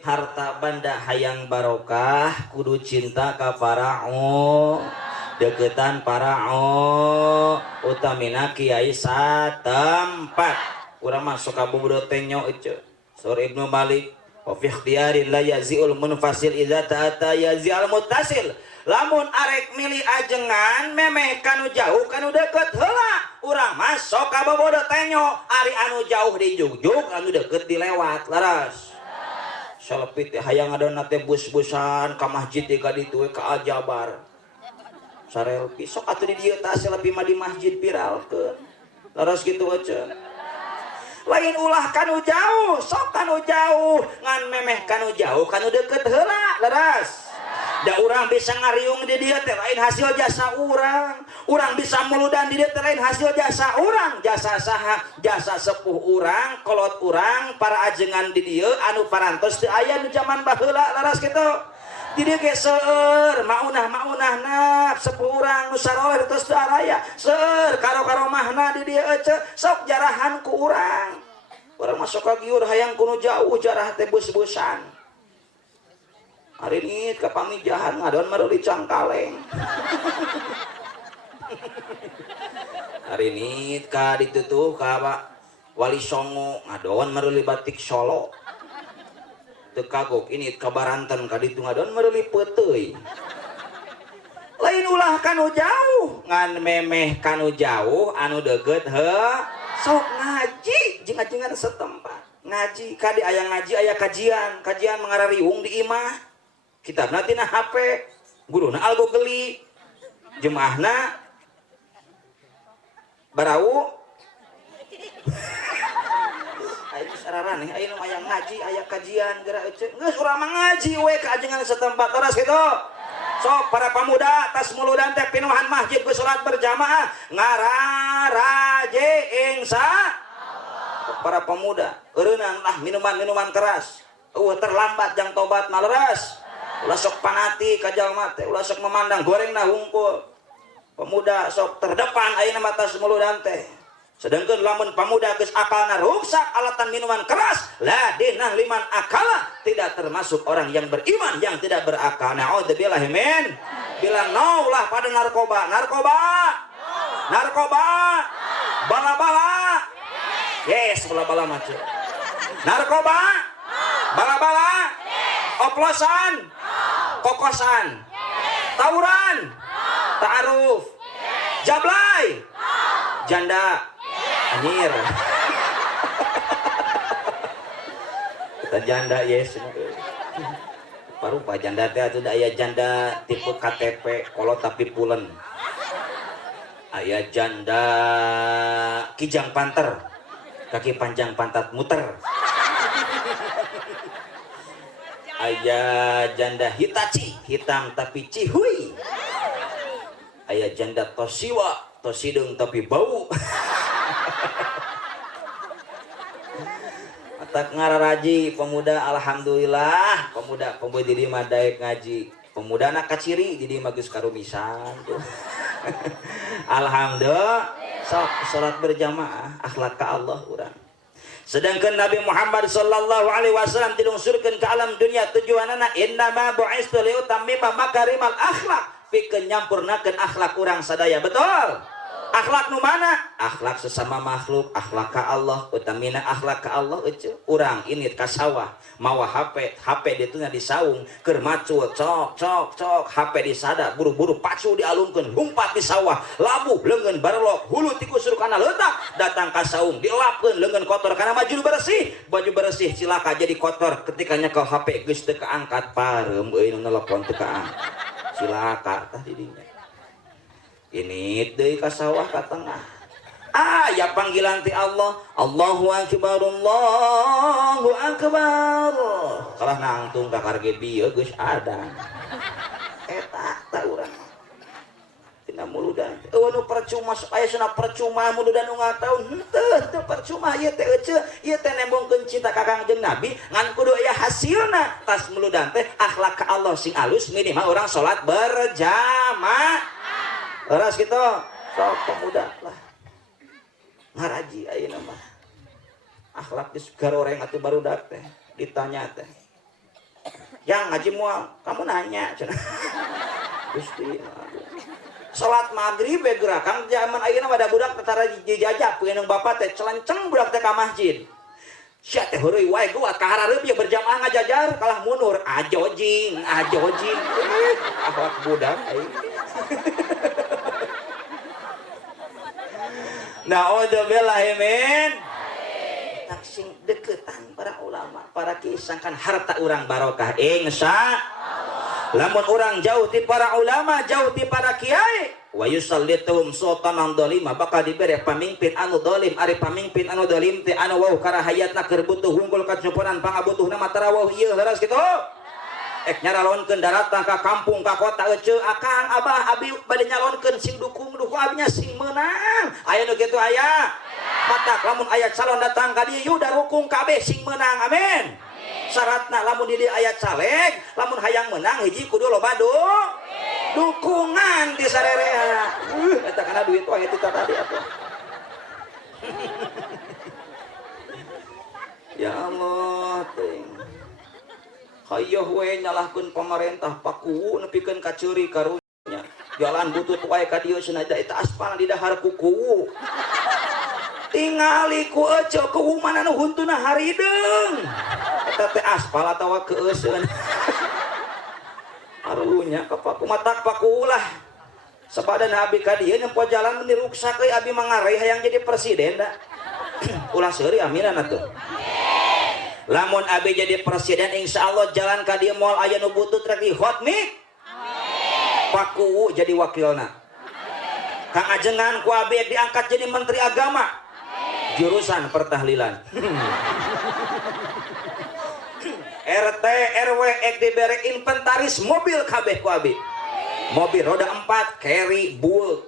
harta banda hayang barokah kudu cinta ka parao deketan parao utamina kiai satempat urang masuk ka bubudo tenyo ece sur Ibnu Malik wa fi ikhtiyari la yaziul munfasil idza ta'ata yazil muttasil lamun arek milih ajengan memeh kanu jauh kanu deket heula urang masuk ka bubudo tenyo ari anu jauh di jugjug anu deket dilewat laras salepit hayang adonna teh bus-busan ka masjid ka ditu ka ajabar sarelpi sok atuh di dieu tah selebih mah di masjid viralkeun laras kitu aja lain ulah kanu jauh sok kanu jauh ngan memeh kanu jauh kanu deket heula laras da urang bisa ngariung di dieu teh lain hasil jasa urang urang bisa muludan di dieu teh lain hasil jasa urang jasa saha jasa sepuh urang kolot urang para ajengan di dieu anu parantos teu aya nu zaman baheula laras kitu di dieu ge seueur maunah-maunahna sepuh urang nu saroleh tos teu araya seueur karo-karo mahna di dieu ece sok jarahan ku urang urang masuk ka giur hayang kuno jauh jarah teh bus-busan hari ini ke pamijahan ngadon meuli Cangkaleng hari ini ka ditutuh ka Wali Songo ngadon meuli Batik Solo teu kagok ini ka Baranten ka ditu ngadon meuli Peuteuy lain ulah kanu jauh ngan memeh kanu jauh anu deugeut heuh sok ngaji jeung ajengan setempat ngaji kadi aya ngaji aya kajian mengarariung di imah kitabna tina HP guruna algo geli jemaahna barau aya sararane aya nu aya ngaji aya kajian geura ece geus urang mah ngaji we ka ajengan setempat terus kitu sok para pemuda tas muludan teh pinuhan masjid ku salat berjamaah ngararaje insya para pemuda eureunang lah minuman keras terlambat jang tobat maleres ulah sok panati ka jalma teh ulah sok memandang gorengna hungkul pemuda sok terdepan ayeuna mata semuludan teh sedangkeun lamun pemuda geus akalna rusak alatan minuman keras ladinah liman akala tidak termasuk orang yang beriman yang tidak berakal naudzubillah min bilang no ulah pada narkoba bala-bala yes bala-bala macu narkoba bala-bala oplosan kokosan tawuran ta'aruf jablay janda anjir kita janda yes parupa janda teh atuh aya janda tipe KTP kolot tapi pulen aya janda kijang panter kaki panjang pantat muter aya janda Hitachi hitam tapi cihui, aya janda Toshiba tosidung tapi bau. Tak ngararaji pemuda alhamdulillah pemuda di mah daek ngaji pemuda anak kaciri jadi magus karumisan tuh. Alhamdulillah sok salat berjamaah akhlak ka Allah urang. Sedangkan Nabi Muhammad sallallahu alaihi wasallam dilungsurkeun ke alam dunia tujuanana innama bu'istu liutammima makarimal akhlak pikeun nyampurnakeun akhlak urang sadaya betul. Akhlak nu mana? Akhlak sesama makhluk, akhlak ka Allah, utamina akhlak ka Allah eueuh. Urang ini ka sawah, mawa HP dituna di saung, keur macul cok, HP disada, buru-buru pacu dialungkeun, lumpat di sawah, labuh leungeun barelok, hulu ti kusur kana leutak, datang ka saung, dielapkeun leungeun kotor kana baju bersih cilaka jadi kotor ketika nyekel HP geus teu kaangkat pareum euy nu nelpon teu kaangkat. Cilaka tah di dinya. Ini deui ka sawah ka tengah. Ya panggilan ti Allah, Allahu akbar, Allahu akbar. Kalah nangtung ka karge bieu geus ada. Eta ta urang. Tina muludan. Nu percuma aya cenah percuma muludan nu ngataun. Henteu percuma ieu teh eueuh, ieu teh nembongkeun cinta ka Kangjeng Nabi ngan kudu aya hasilna. Tas muludan teh akhlak ka Allah sing alus minimal urang salat berjamaah. Leras gitu, sok pemuda lah ngaraji ayeuna mah akhlak geus garoreng atuh barudak teh ditanya teh yang ngaji moal kamu nanya cenah Gusti salat maghrib we gerakan zaman ayeuna pada budak tetara dijajak peueun bapak teh celenceng budak teh ka masjid sia teh heureui wae gua ka hareup ya berjamaah ngajajar kalah mundur ajojing akhlak budak aing. Naudzubillahimin tak sing deketan para ulama para kiai sangkan harta urang barokah insya lamun urang jauh ti para ulama jauh ti para kiai wa yusallituhum sultanan dolima bakal diberi pamimpin anu dolim ari pamimpin anu dolim ti anu wauh karahayatna keur butuh hungkul kacupuran pangabutuhna matara wauh ieu leres kitu nyalonkeun daratan ka kampung ka kota eueuh akang abah abi bade nyalonkeun sing dukung abinya sing meunang aya nu kitu aya matak lamun aya calon datang ka dieu da rukung kabeh sing meunang amin syaratna lamun di dieu aya caleg lamun hayang meunang hiji kudu loba dukungan di sarerea eta kana duit wae eta tadi atuh. Ya Allah teuing hayyuh we nyalahkeun pamarentah pakuwu nepikeun ka ceuri karunya jalan butut wae ka dieu senajan eta aspal di dahar kuku tingali ku eueuh kuku mana nu huntuna harideung eta teh aspal atawa keuseun arunya ka paku matak paku lah sapadana abi ka dieu nempo jalan niruksak euy abi mangareh hayang jadi presiden da ulah seuri aminan atuh. Lamun abi jadi presiden insya Allah jalan ka dieu moal aya nu butut rek di hotmik pakuwu jadi wakilna Kang Ajengan ku abi diangkat jadi menteri agama jurusan pertahlilan RT RW ek dibere inventaris mobil kabeh ku abi mobil roda 4 carry bull.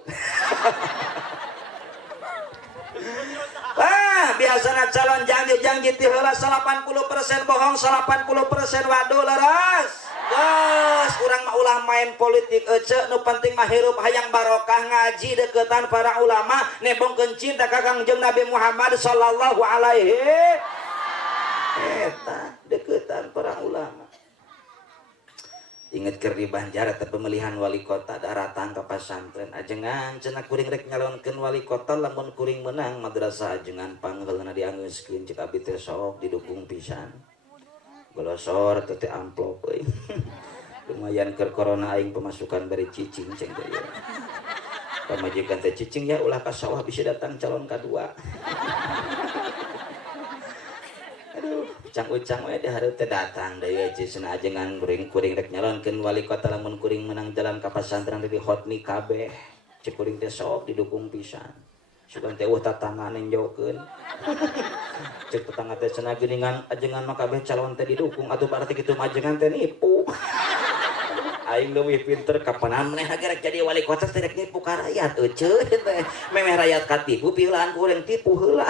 Biasanya calon janji ti heula 80% bohong 80% waduh leres geus urang mah ulah main politik eueuh nu penting mah hirup hayang barokah ngaji deketan para ulama nebongkeun cinta ka Kangjeng Nabi Muhammad sallallahu alaihi eta deketan para ulama. Ingat keur di Banjar teh pemilihan wali kota datang ka pasantren Ajengan cenah kuring rek nyalonkeun wali kota lamun kuring menang madrasah Ajengan panggeulna dianggeuskeun cek abi teh sok didukung pisan golosor teh amplop euy lumayan keur corona aing pemasukan bari cicing ceng teh ya pamajikan teh cicing ya ulah ka sawah bisa datang calon kadua. Aduh ucang-ucang we dihareup teh datang deui cenah Ajengan kuring rek nyalonkeun wali kota lamun kuring menang dalam ka pasantren di hotmi kabeh cek kuring teh sok didukung pisan sugan teh tatangana njaukeun Cek tetangga teh cenah geuningan ajengan mah kabeh calon teh didukung atuh berarti kitu mah ajengan teh nipu. Aing leuwih pinter kapanan maneh gerek jadi wali kota teh rek nipu ka rakyat euceun teh. Memeh rakyat katipu pieulaan ku urang tipu heula.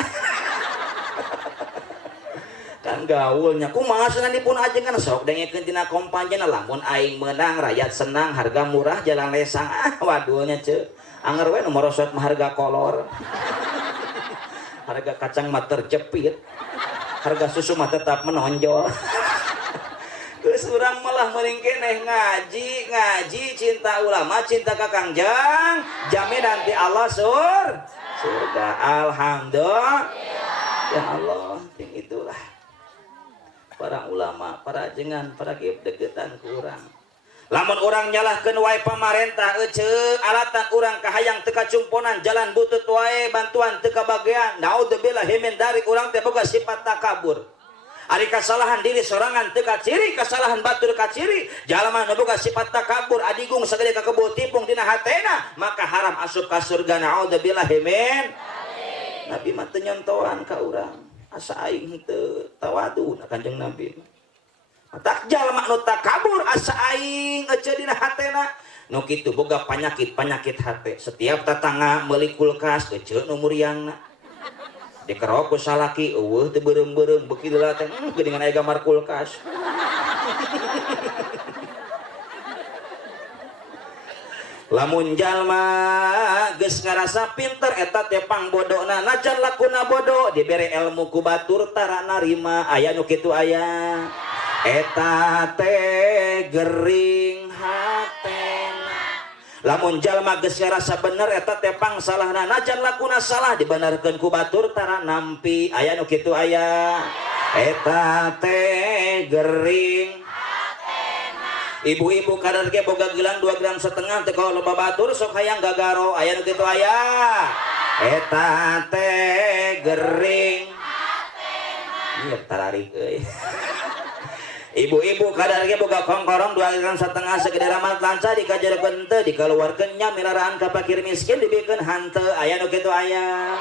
Kan gaulnya kumaha cenah nipun ajengan sok dengekeun tina kompanjena lamun aing meunang rakyat senang harga murah jalan lesang wadulnya ceuk. Anger we nu merosot mah harga kolor. Harga kacang mah terjepit. Harga susu mah tetap menonjol. Geus urang malah meuring keneh ngaji cinta ulama cinta kakangjang jaminan ti Allah surga alhamdulillah ya Allah ting itulah para ulama para ajengan para kieu deketan ku urang lamun urang nyalahkeun wae pamarentah ceuk alatan urang kahayang teu kacumponan jalan butut wae bantuan teu kabagean naudzubillah himin dari urang teh boga sifat takabur. Ari kasalahan diri sorangan teu kaciri kasalahan batur kaciri jalma nu boga sifat takabur adigung sagede kakebo tipung dina hatena maka haram asup ka surga naudzubillah min Nabi mah teu nyontohan ka urang asa aing teu tawadu na Kanjeng Nabi tak jalma nu takabur asa aing ece dina hatena nu kitu boga panyakit hate setiap tatangga meuli kulkas ece nu muriangna dikerok ku salaki eueuh teu beureum-beureum beuki heula teh geuningan aya gambar kulkas. Lamun jalma geus ngarasa pinter eta teh pangbodona najan lakuna bodo dibere ilmu ku batur tara narima aya nu kitu aya eta teh gering hatena. Lamun jalma geus ngarasa bener eta teh pangsalahna najan lakuna salah dibenerkeun ku batur tara nampi aya nu kitu aya eta teh gering hatena. Ibu-ibu kadar ge boga gelang 2,5 gram teh kalau loba batur sok hayang gagaro aya nu kitu aya eta teh gering hatena. Ieu tararik euy. Ibu-ibu kadar ge boga kongkorong 2,5 gram segede ramat lanca dikajarkeun teu dikeluarkeun nya milaraan ka fakir miskin dibikeun hanteu aya nu kitu aya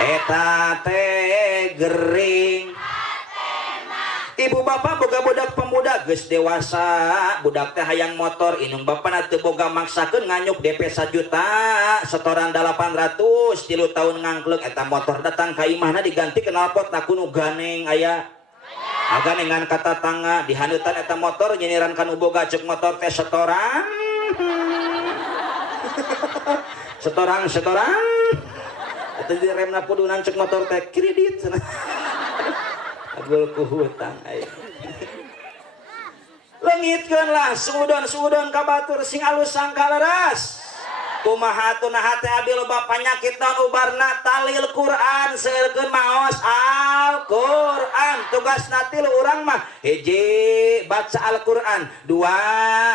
eta teh gering hatena. Ibu bapak boga budak pemuda geus dewasa budak teh hayang motor inung bapana teu boga maksakeun nganyuk DP 1 juta setoran 800 3 tahun ngangkleuk eta motor datang ka imahna diganti knalpot na kudu ganeng aya aga dengan kata tangga dihaneutan eta motor nyeniran kanu boga cek motor teh setoran setoran eta di remna pudunan cek motor teh kredit agul ku hutang aya leungitkeunlah suudon ka batur sing alus sangka leres kumaha tunaha teh abi loba panyakit naon ubarna talil Quran seueurkeun maos Al-Quran tugasna tilu urang mah hiji baca Al-Quran dua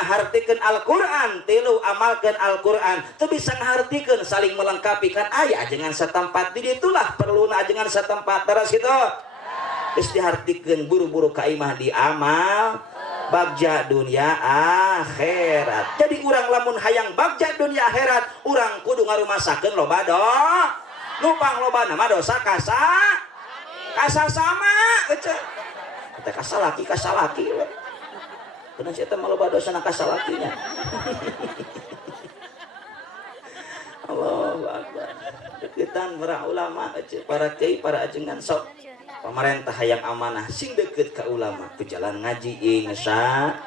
hartikeun Al-Quran tilu amalkeun Al-Quran teu bisa ngahartikeun saling melengkapi kan aya ajengan satempat di ditulah perluna ajengan satempat terus kitu geus dihartikeun buru-buru ka imah di amal bagja dunia akhirat. Jadi urang lamun hayang bagja dunia akhirat urang kudu ngarumasakeun loba nupang loba nama dosa kasa sama ece eta kasalaki bener sih eta mah loba dosa na kasalakinya. Allahu akbar deketan para ulama ece para kiai para ajengan sok pamarentah hayang amanah sing deket ka ulama ku jalan ngaji ingsa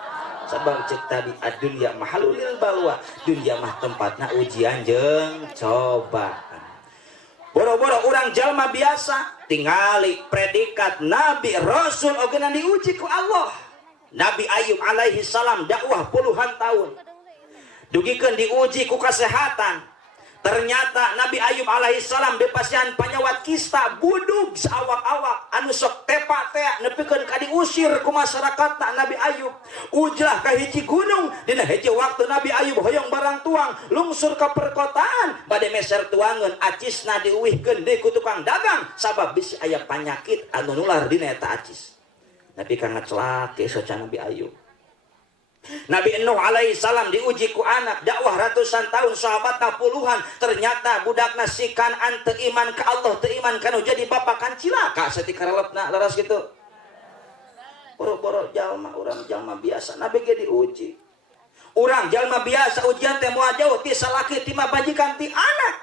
sabab cek tadi adunya mahalulil balwa dunya mah tempatna ujian jeung cobaan boro-boro urang jalma biasa tingali predikat nabi rasul ogeuna diuji ku Allah. Nabi Ayub alaihi salam dakwah puluhan tahun dugikeun diuji ku kesehatan. Ternyata Nabi Ayub alaihissalam bepasian panyawat kista budug saawak-awak anu sok tepa-tea nepikeun ka diusir ku masyarakat Nabi Ayub ujlah ka hiji gunung dina hiji waktu Nabi Ayub hoyong barang tuang lungsur ka perkotaan bade meser tuangeun acisna diuwihkeun deui ku tukang dagang sabab bisi aya panyakit anu nular dina eta acis. Nabi kana celak ke soca Nabi Ayub Nabi Nuh alaihi salam diuji ku anak, dakwah ratusan tahun, sahabatna puluhan, ternyata budakna si Kan'an teu iman ka Allah, teu iman kana jadi bapakan cilaka saeutik karelepna leres kitu. Boro-boro jalma, urang jalma biasa Nabi ge diuji. Urang jalma biasa ujian teh moal jauh ti salaki ti majikan ti anak.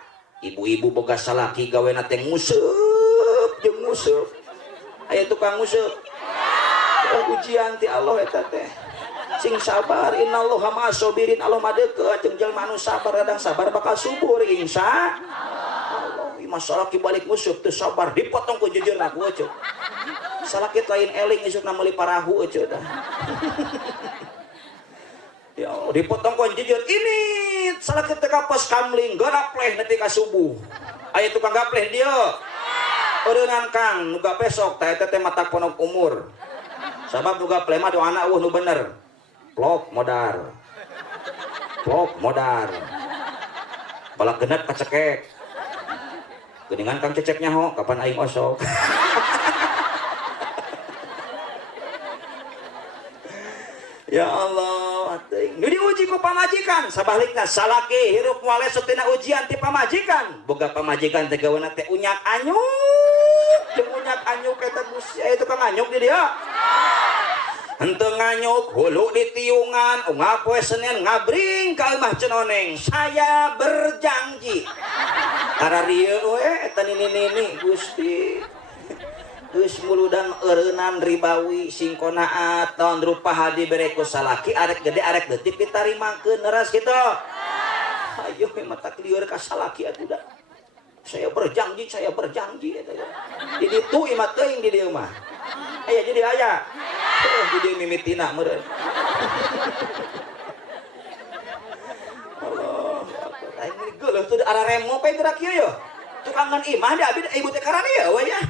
Ibu-ibu boga salaki gawena teh nguseup jeung nguseup. Aya tukang nguseup. Ujian ti Allah eta teh. Sing sabar, innallaha ma'as sabirin. Allah mah deukeut jeung jalma anu sabar, kadang sabar bakal subur insya Allah. Masalah kibalik musuh teu sabar dipotong ku jejeurna ku euceuk. Salakit lain eling isukna meuli parahu euceuk dah. Ya Allah, dipotong ku jejeur ini salakit teh kapos kamling garapleh nepi ka subuh. Aya tukang gapleh dieu. Eureunnan Kang nu gapesok tah eta teh mata ponok umur. Sabab nu gapleh mah doana nu bener. Plok modar, plok modar, balak genep kacekek, geningan Kang ceceknya ho, kapan aing osok. Ya Allah, nu diuji ku pamajikan, sabalikna salaki hirup moal esuk tina ujian ti pamajikan, boga pamajikan teh gaweuna teh unyak anyuk, jeung unyak anyuk eta Gusti, itu Kang anyuk di dia. Henteu nganyuk hulu di tiungan unggal poe Senin ngabring ka imah Cenoneng, saya berjanji tara rieu we eta nini Gusti geus muludan eureunnan ribawi singkonaat tahun rupa hadi bere ku salaki arek gede arek leutik ditarimakeun leres kitu. Ayo mata klieur ka salaki atuh da. Saya berjanji eta. Di ditu imah teuing di dieu mah. Aya jadi aya. Jadi mimitina meureun. Allah. Aing geuleuh teu araremo pe gerak ieu yo. Tukangan imah da abi ibu teh karana ya we ya.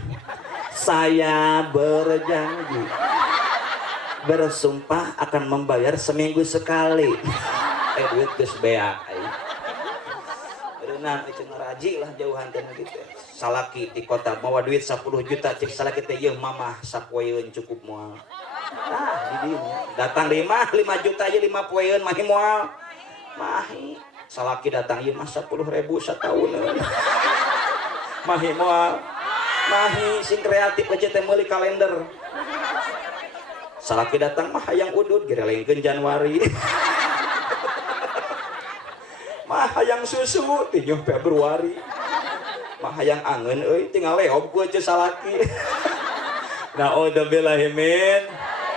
Saya berjanji bersumpah akan membayar seminggu sekali. Duit geus beak ai. Beunang cenah ngaraji lah jauhan teh kitu. Salaki di kota mawa duit 10 juta cek salaki teh yeuh mamah sapoeun cukup moal. Tah di dieu datang di imah 5 juta aja 5 poeun mahi moal. Mahi salaki datang ieu mah 10.000 satahun. Mahi moal. Mahi sing kreatif aja teh meuli kalender. Salaki datang mah hayang udud girelengkeun Januari. Mah hayang susu tinjuh Februari. Mah hayang angeun euy tinggal leob ku aja salaki. Naudzubillahi min.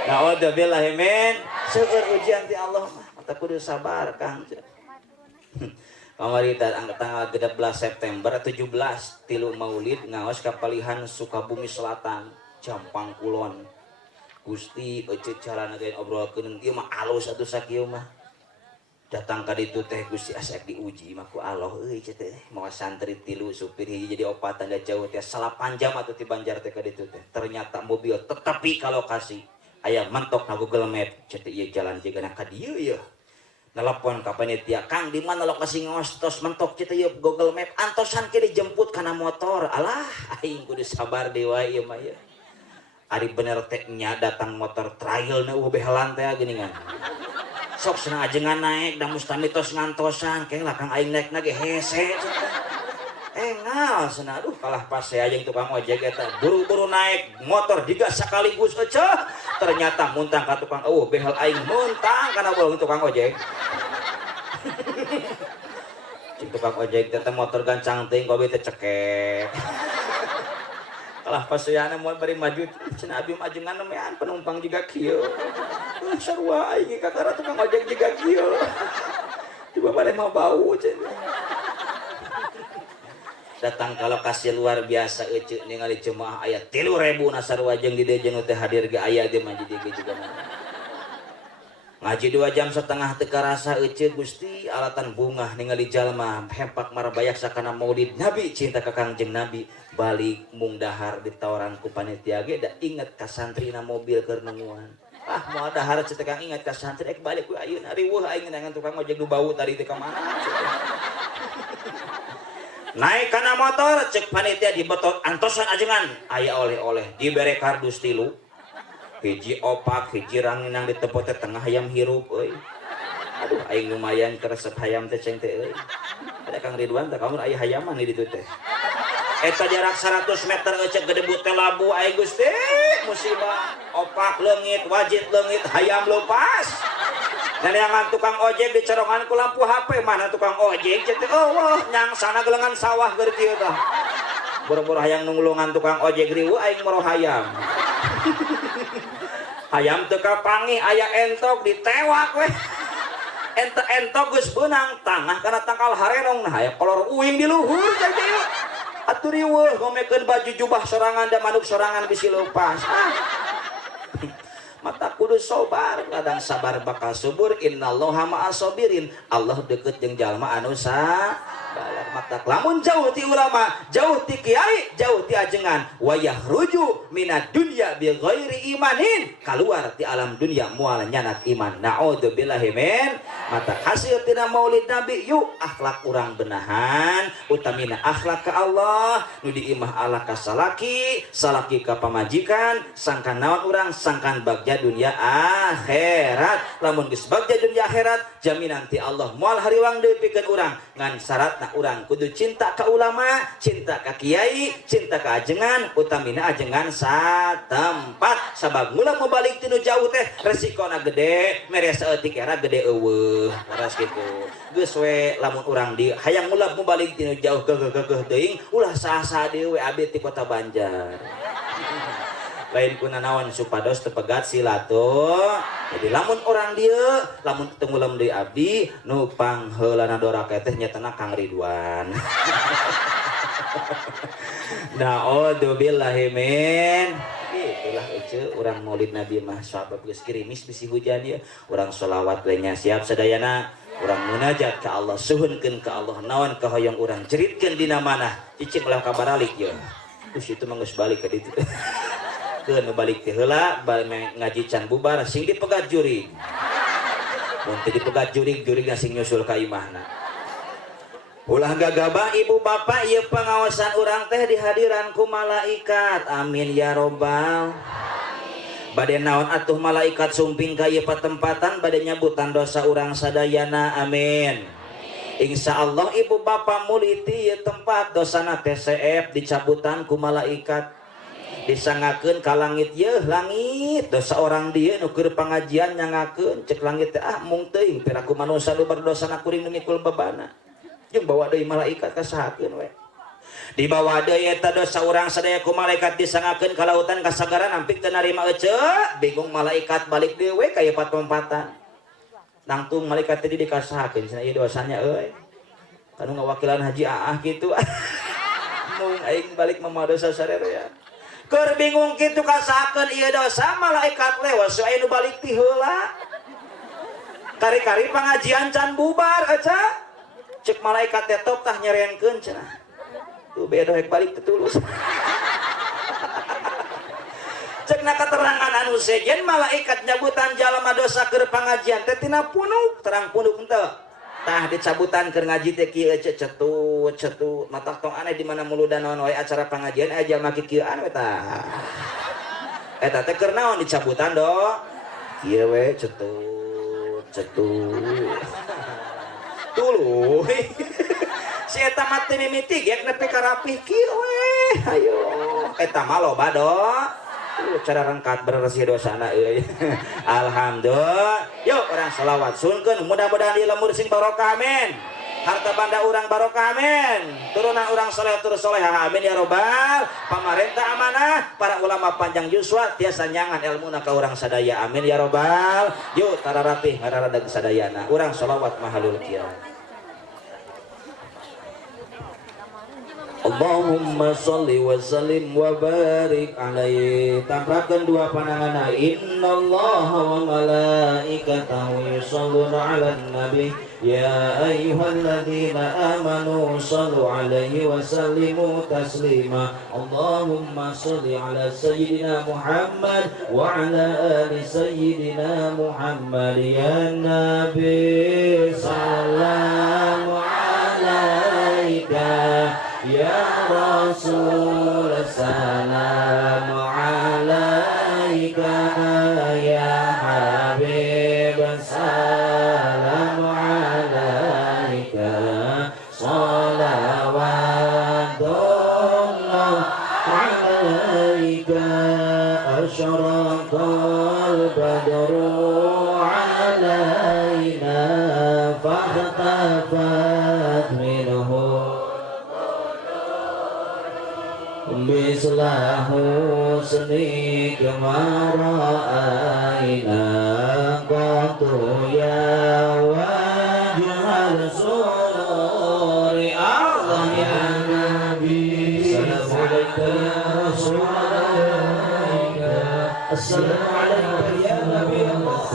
Naudzubillahi min. Seueur ujian ti Allah mah mata kudu sabar Kang. Pamarintah tanggal 13 September 17 tilu Maulid ngaos kapalihan Sukabumi Selatan Jampang Kulon. Gusti euceuk carana geun obrolkeun ieu mah alus atuh sakieu mah. Datang ka ditu teh Gusti asep diuji mah ku Allah euy teh moal santri tilu supir hiji jadi opat tanda jauh teh 8 jam atuh ti Banjar teh ka ditu teh. Ternyata mobil tetapi ka lokasi aya mentok na Google Map teh ieu jalan jigana ka dieu yeuh. Nelpon ka panitia, Kang di mana lokasi ngostos mentok kitu yeuh Google Map antosan ke dijemput kana motor. Alah aing kudu sabar deui wae ieu mah ye. Ari bener teh nya datang motor trail na behelan teh geuningan. Sok cenah ajengan naik da mustamitos ngantosan keng lah Kang aing naekna ge hese. Engal cenah aduh kalah pas saya jeung tukang ojek eta buru-buru naik motor digas sakaligus euceuh. Ternyata muntang ka tukang behel aing muntang kana bohong tukang ojek. Cing tukang ojek teh motor gancang teuing kobe teh cekek. Kalah paseana moal bari maju cenah abi majengan nemean penumpang jiga kieu. Sarua aing kakara tukang ojek jiga kieu. Coba bade mah bau cenah. Datang ke lokasi luar biasa euceuk ningali jemaah aya 3.000 na sarua jeung di dieu jeung teh hadir ge aya di mah di dieu juga mah. Ngaji 2 jam setengah teu karasa euceuk Gusti alatan bunga ningali jalma hempak marabayak sakana Maulid Nabi cinta ka Kangjeng Nabi balik mung dahar ditawaran ku panitia ge da inget ka santrina mobil keur nenguan. Ah moal dahar ceu teh Kang inget ka santri balik ku ayeuna riweuh aing dengan tukang ojek nu bau tadi teh ka mana. Naik kana motor cek panitia dibetot antosan ajengan aya oleh-oleh dibere kardus tilu hiji opak hiji ranginang di tempat teh tengah hayam hirup euy. Aduh aing lumayan keresep hayam teh ceng teh euy. Ada Kang Ridwan teh kamu aya hayaman di ditu teh. Eta jarak 100 meter cek gede teh labu aing Gusti musibah opak leungit wajit leungit hayam lepas. Dan yang tukang ojek dicorongan ku lampu HP mana tukang ojek cek teh Allah nyang sana gelengan sawah keur kieu tah. Boro-boro hayang nungulungan tukang ojek riweuh aing moro hayam. Hayam teu kapangi aya entok ditewak we. Entok geus beunang tangah kana tangkal harenong nah aya kolor uing di luhur cek teh. Atuh riweuh ngomekeun baju jubah sorangan da manuk sorangan bisi leupas. Mata kudu sabar kadang sabar bakal subur innallaha ma'as sabirin. Allah deukeut jeung jalma anu sabar. Mata lamun jauh ti ulama jauh ti kiai jauh ti ajengan wayah ruju minad dunya bi ghairi imanin keluar ti alam dunia moal nyanat iman naudzubillahi min mata hasil tina maulid nabi yuk akhlak urang benahan utamina akhlak ka Allah nu diimah Allah ka salaki ka pamajikan sangkan naon urang sangkan bagja dunia akhirat lamun geus bagja dunia akhirat jaminan ti Allah moal hariwang deui pikeun urang ngan syaratna urang kudu cinta ka ulama, cinta ka kiai, cinta ka ajengan, utamina ajengan satempat. Sabab ngulang mau balik tinu jauh teh resikona gede, mere saeutik era gede eueuh. Laras kitu. Geus we lamun urang di hayang ngulang mau balik tinu jauh geuh teuing, ulah saha-saha deui we abdi ti Kota Banjar. Lain kuna naon supados tepegat silatul. Jadi lamun orang dia lamun tenggulam deui abdi nu pangheulana doraka teh nyatana Kang Ridwan. Naudzubillahi min itulah ece urang maulid nabi mah sahabat geus kirimis bisi hujan ya urang sholawat we nya siap sadayana urang munajat ka Allah suhunkeun ka Allah naon kahoyong urang ceritkeun dina manah cicing ulah kabaralik ya terus itu mah geus balik ka ditu. Keun balik teh heula ngaji can bubar sing dipegat jurig. Mun teu dipegat jurig-jurigna sing nyusul ka imahna. Ulah gagabah ibu bapak ieu pangaosan urang teh di hadiran ku malaikat. Amin ya robbal. Bade naon atuh malaikat sumping ka ieu patempatan bade nyabutan dosa urang sadayana. Amin. Insyaallah ibu bapak muli ti ieu tempat dosana teh seep dicabutan ku malaikat. Disangakeun ka langit yeuh langit dosa orang dia nu keur pangajian nyangakeun cek langit teh ah mung teuing piraku manusia lu berdosana kuring nu mikul bebana jeung bawa deui malaikat kasahakeun we dibawa deui eta dosa urang sadaya ku malaikat disangakeun ka lautan kasagaran ampik teu narima eceu bingung malaikat balik deui we ka ieu patompatan nangtung malaikat teh dikasahakeun cenah ieu dosanya euy kanu ngawakilan haji aah kitu mung aing balik mama dosa sarerea keur bingung kitu kasahakeun ieu dosa malaikat lewas aya nu balik ti heula kari-kari pangajian can bubar aca cek malaikat teh top tah nyerenkeun cenah tuh bedo hek balik teh tulus cek na keterangan anu sejen malaikat nyabutan jalma dosa keur pangajian teh tina punuk terang punuk henteu tah dicabutan keur ngaji teh kieu cetut mata tong aneh di mana mulu dan naon wae acara pangajian aya jalma kieu we tah eta teh keur naon dicabutan do kieu we cetut tuluy si eta mah teu mimiti gek nepi ka rapih kieu we ayo eta mah loba do cara rengkat bersih dosana euy. Alhamdulillah. Yuk orang selawat sunkeun mudah-mudahan ieu lemur sing barokah amin. Harta banda urang barokah amin. Turunan urang saleh tur salehah amin ya robbal. Pamarentah amanah, para ulama panjang yuswa tiasa nyangan ilmuna ka urang sadaya amin ya robbal. Yuk tara rapih ngararadag sadayana. Urang selawat mahalul kieu. Allahumma sholli wa sallim wa barik alaihi. Tabrakan dua pandangan. Innallaha wa malaikatahu yusholluna 'alan nabi ya ayyuhalladzina amanu shallu 'alaihi wa sallimu taslima. Allahumma sholli 'ala sayyidina Muhammad wa 'ala ali sayyidina Muhammad ya nabi sallallahu 'alaika ya Rasul salam alaika علينا فاختفت منه مثل حسنك ما رأينا قط يا وجه السرور الله يا نبي السلام عليك يا رسول الله السلام عليك يا نبي الله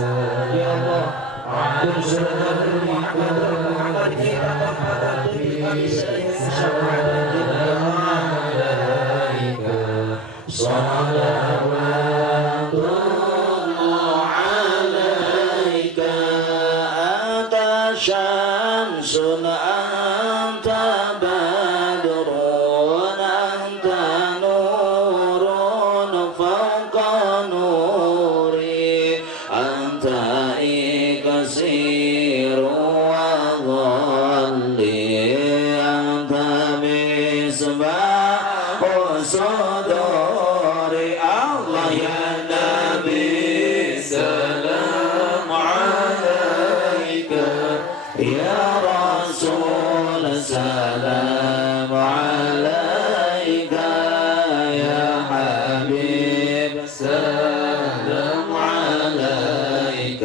يا الله عبد محمد صلوات الله عليك أنت شمس أنت بدر أنت نور فوق نوري أنت إكسير وظلي أنت مصباح صدوري الله يا نبي سلام عليك يا رسول سلام عليك يا حبيب سلام عليك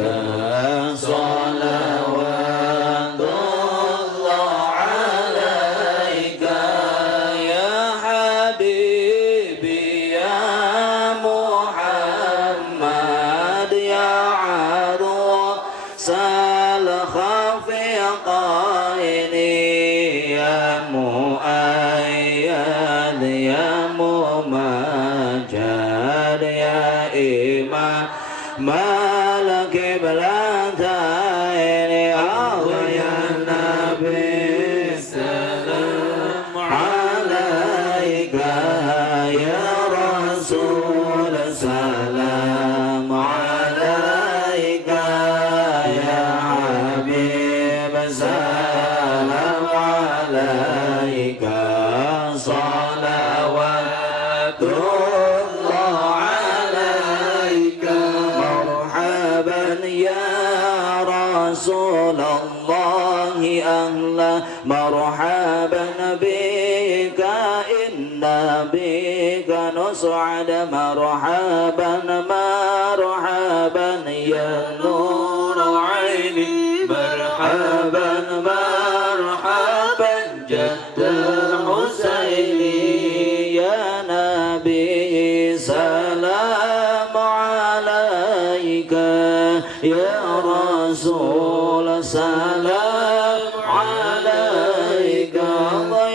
صلوات الله عليك يا حبيبي يا محمد يا عروس الخفيقين يا مؤيد يا ممجد يا إمام مالك بلادين الله يا نبي سلام عليك يا رسول سلام عليك يا حبيب سلام عليك صلوات الله عليك مرحبا يا رسول الله أهلا مرحبا بك إن بك نسعد مرحبا مرحبا يا نور عيني مرحبا مرحبا جد الحسين يا نبي سلام عليك يا رسول سلام عليك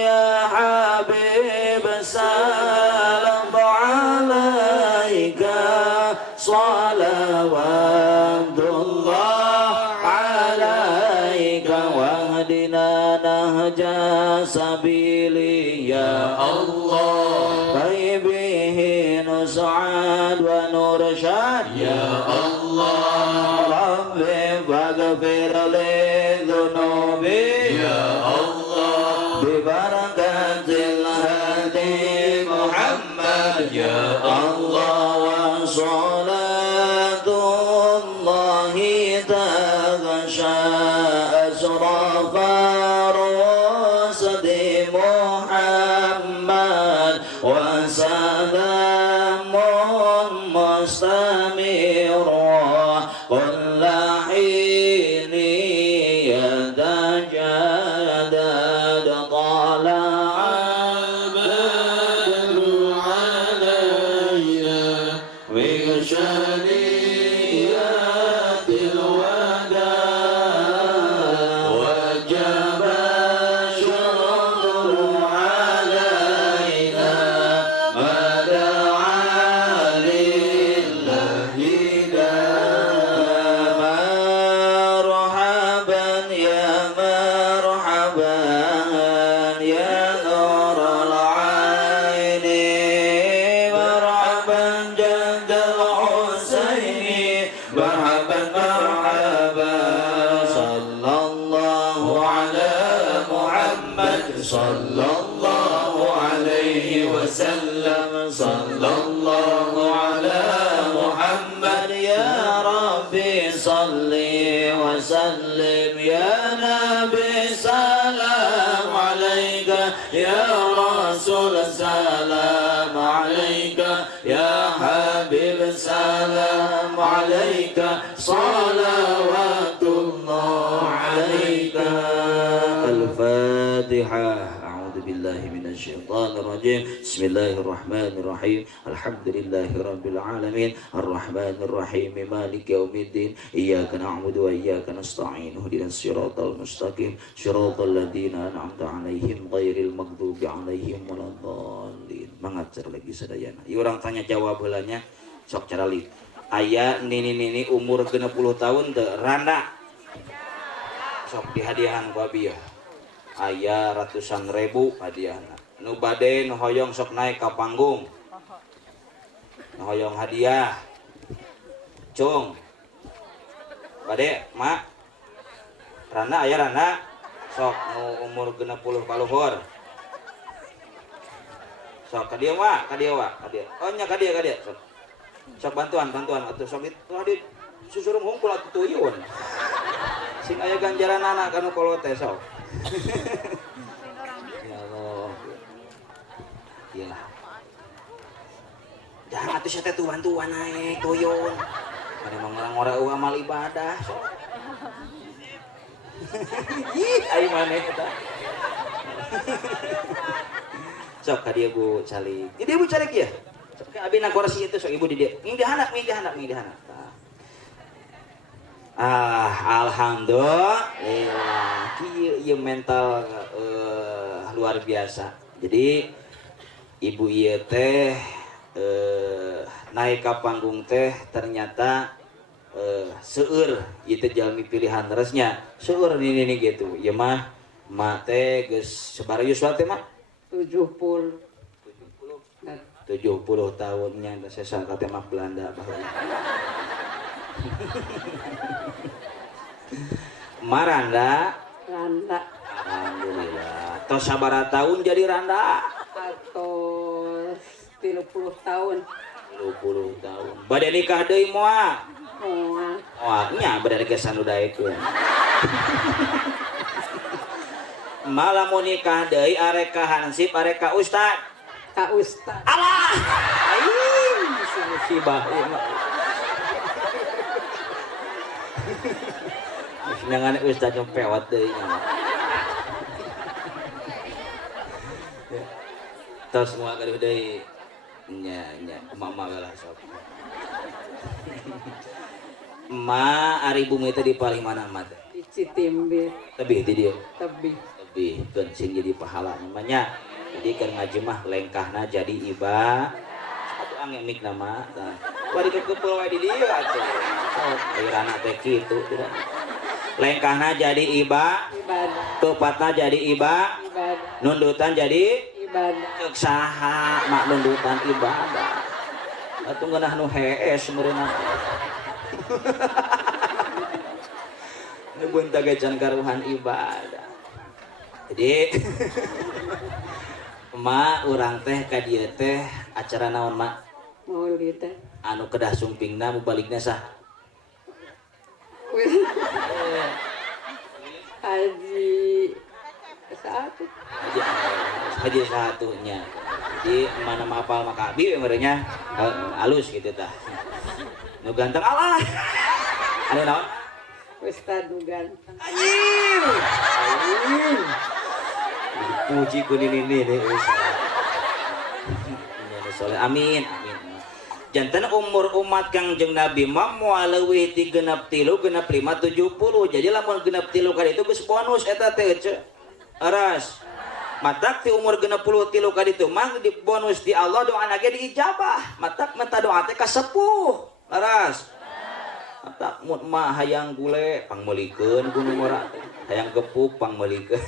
يا حبيب سلام عليك صلوات الله عليك واهدنا نهج سبيلي يا الله كي به نسعد ونرشد يا الله رب فاغفر لي ذنوبي يا الله ببركة الهادي محمد يا الله وصلاة الله تغشى أسرف رصد محمد وسلام مستمر كل حين يتجدد طلع البدر علينا بشنيات الوداع وجب الشكر علينا ما دعا لله داما مرحبا يا مرحبا يا نور العين مرحبا جد الحسين مرحبا مرحبا صلى الله على محمد صلى الله عليه وسلم صلى الله على محمد يا ربي Rabbi salli wa sallim ya Nabi salam alaika ya Rasul salam alaika ya Habib salam alaika salawatullah alaika. Al-Fatihah. Billahi minasyaitonir rajim. Bismillahirrahmanirrahim. Alhamdulillahi rabbil alamin. Arrahmanir rahim. Maliki yaumiddin. Iyyaka na'budu wa iyyaka nasta'in. Ihdinas siratal mustaqim. Siratal ladzina an'amta 'alaihim ghairil maghdubi 'alaihim waladdallin. Mangacer lagi sadayana. Ieu urang tanya jawab heulanya sok carali. Aya nini umur 60 tahun teu randa. Sok dihadiahan ku abi ya. Aya ratusan ribu hadiahna. Nu bade nu hoyong sok naik ka panggung. Nu hoyong hadiah. Cung. Bade, mak. Rana aya rana. Sok nu umur 60 ka luhur. Sok ka dieu wa, ka dieu. Oh nya ka dieu. Sok. Sok bantuan atuh sok dit susurum hungkul atuh tuyun. Sing aya ganjaran anak kanu kolot teh sok. Ya Allah. Iyalah. Jangan atuh teh tuan naik tuyun. Ada orang-orang amal ibadah. Ih, ayo maneh eta. Sok ka dieu Bu calik. Di dieu Bu calik ya. Sok abi na kursi itu sok ibu di dieu. Ming dihandap. Alhamdulillah, kieu mental luar biasa. Jadi ibu ieu teh naik ka panggung teh ternyata seueur ieu teh jalmi pilihan resnya. Seueur ini gitu. Ieu mah teh geus sabaraha yuswa teh mah? 70 tahunnya saya sangka teh mah Belanda baheula. Maranda. Alhamdulillah. Tos sabaraha tahun jadi randa? Atos 30 tahun. 30 tahun. Bade nikah deui moal. Moal nya bade gesan udaekeun. Malamun nikah deui arek ka hansip arek ka ustad. Ka ustad. Allah. Aing musibah ieu mah. Nangan ustad yang pewat deui nya. Tos semua kali deui nya mama bae lah sok. Ma ari bumi teh di paling mana mah teh? Di Citimbit. Tebih di dieu. Tebih Kencing jadi pahala namanya. Jadi kan ngaji mah lengkahna jadi iba. Satu angin mik nama. Wadi kekepul wae di dieu atuh. Oh, ayeuna teh kitu tidak. Lengkahna jadi ibadah, tupatna jadi ibadah, nundutan jadi ibadah. Cek saha mak nundutan ibadah. Atuh ngeunah nu hees meureunna. Nu beunta ge can karuhan ibadah. Jadi mak urang teh ka dieu teh acara naon mak? Maulid. Anu kedah sumpingna mubaligna sah? Haji satunya. Jadi mana mapal maka abi merenya halus gitu tah. Nu ganteng Allah. Anu naon? Ustad nu ganteng. Anjing. Puji ku ini Ustad. Amin. Jantan umur umat Kangjeng Nabi mah moal leuwih ti genep 3 genep 5 70. Jadi lamun genep 3 kali itu geus bonus eta teh ce. Aras. Matak ti umur genep 10 3 kali itu mah di bonus di Allah doana ge diijabah. Matak menta doa teh kasepuh. Aras. Matak mun mah hayang gule pangmeulikeun gunung ora teh. Hayang gepuk pangmeulikeun.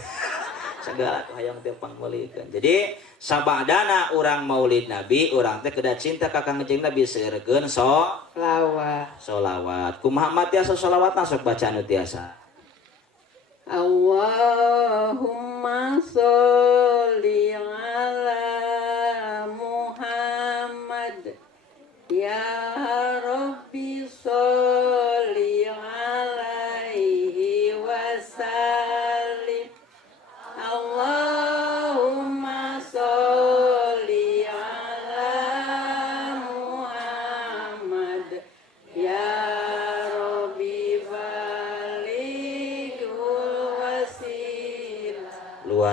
Segala tuh hayang teh pangmeulikeun. Jadi sabadana urang maulid Nabi urang teh kedah cinta ka Kangjeng Nabi seureurkeun sholawat. Kumaha mah tiasa sholawatna sok baca anu tiasa. Allahumma sholli ala Muhammad ya Rabbi sholli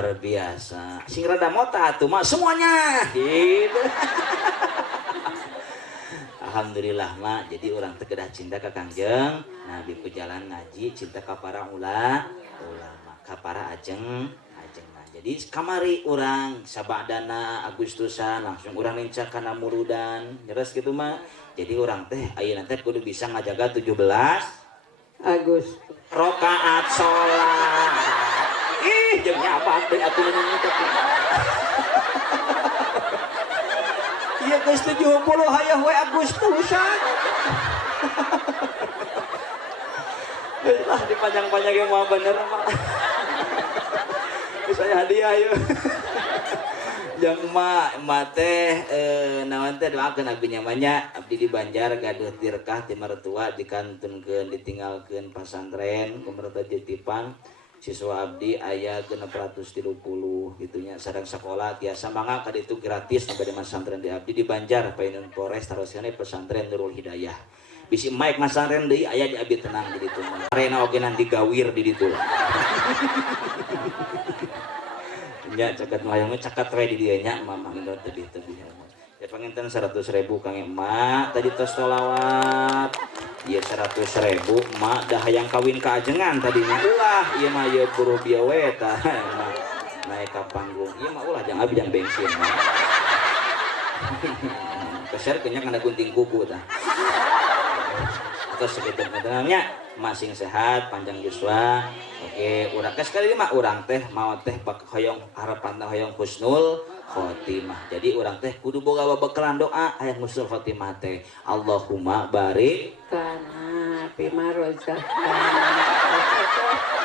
luar biasa. Sing rada mota atuh mah semuanya gitu. Alhamdulillah mak, jadi orang tegedah cinta ke Kangjeng Nabi ku jalan ngaji cinta ka para ulama ka para ajeng. Nah, jadi kamari orang sabadana Agustusan langsung orang nencak kana muludan nyeres gitu mah. Jadi orang teh ayeuna teh kudu bisa ngajaga 17 Agustus rakaat salat. Ih, jeung apa teh atuh nyucuk. Iya geus 70 hayah we Agustusan. Lah dipanjang-panjang mah bener mah. Saya hadiah yuk. Yang emak teh naon teh doakeun abdi nyamanya abdi di Banjar gaduh tirkah ti mertua dikantunkeun ditinggalkeun pasantren ku mertua titipan siswa abdi aya 630 gitunya sareng sekolah tiasa mangga ka ditu gratis sampai di pesantren di abdi di Banjar Painun Polres teruskeun pesantren Nurul Hidayah bisi maik ngasantren deui aya di abdi tenang di ditu arena oge nanti gawir di ditu. Ya caket melayangnya caket we di dieu nya mama ngendot tebih-tebih. Ya panginten 100.000 Kang emak tadi tos tolawat. Ieu 100.000 emak dah hayang kawin ka ajengan tadinya. Ulah ieu mah ieu buruh bieu we tah. Naik ka panggung. Ieu mah ulah jang abi jang bensin. Keser nya kana gunting kuku tah. Terus segitu tenangnya masing sehat panjang yuswa. Oke, urang sekali mah urang teh mau teh bak hoyong harapanna hoyong husnul khotimah. Jadi urang teh kudu boga babekalan doa aya husnul khotimah teh. Allahumma barik kana bima rozaqtana.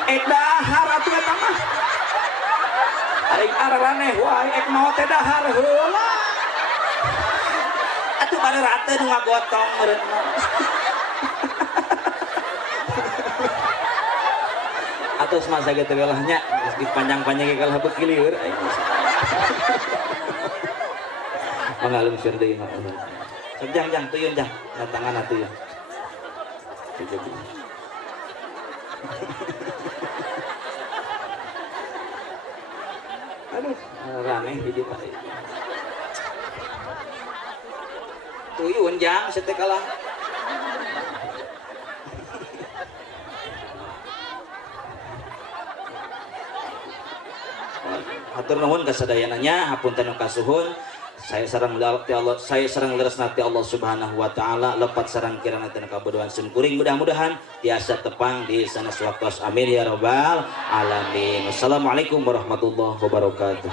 Dahar atuh eta mah. Aing araraneh wae ek mau teh dahar heula. Atuh bade rate nu ngagotong meureun. Atau semasa gitu belahnya dipanjang-panjangin kalau habis gilir mengalung serdei mah jang tuyun jang tangan atuh ya aduh rame di Pak tuyun jang setekalah hatur nuhun kasadayananya hapunten kasuhun saya sareng leresna ti Allah Subhanahu wa taala lepat sareng kirana teu kabodohan sungkuring mudah-mudahan tiasa tepang di sanes waktos amin ya rabbal alamin. Wassalamualaikum warahmatullahi wabarakatuh.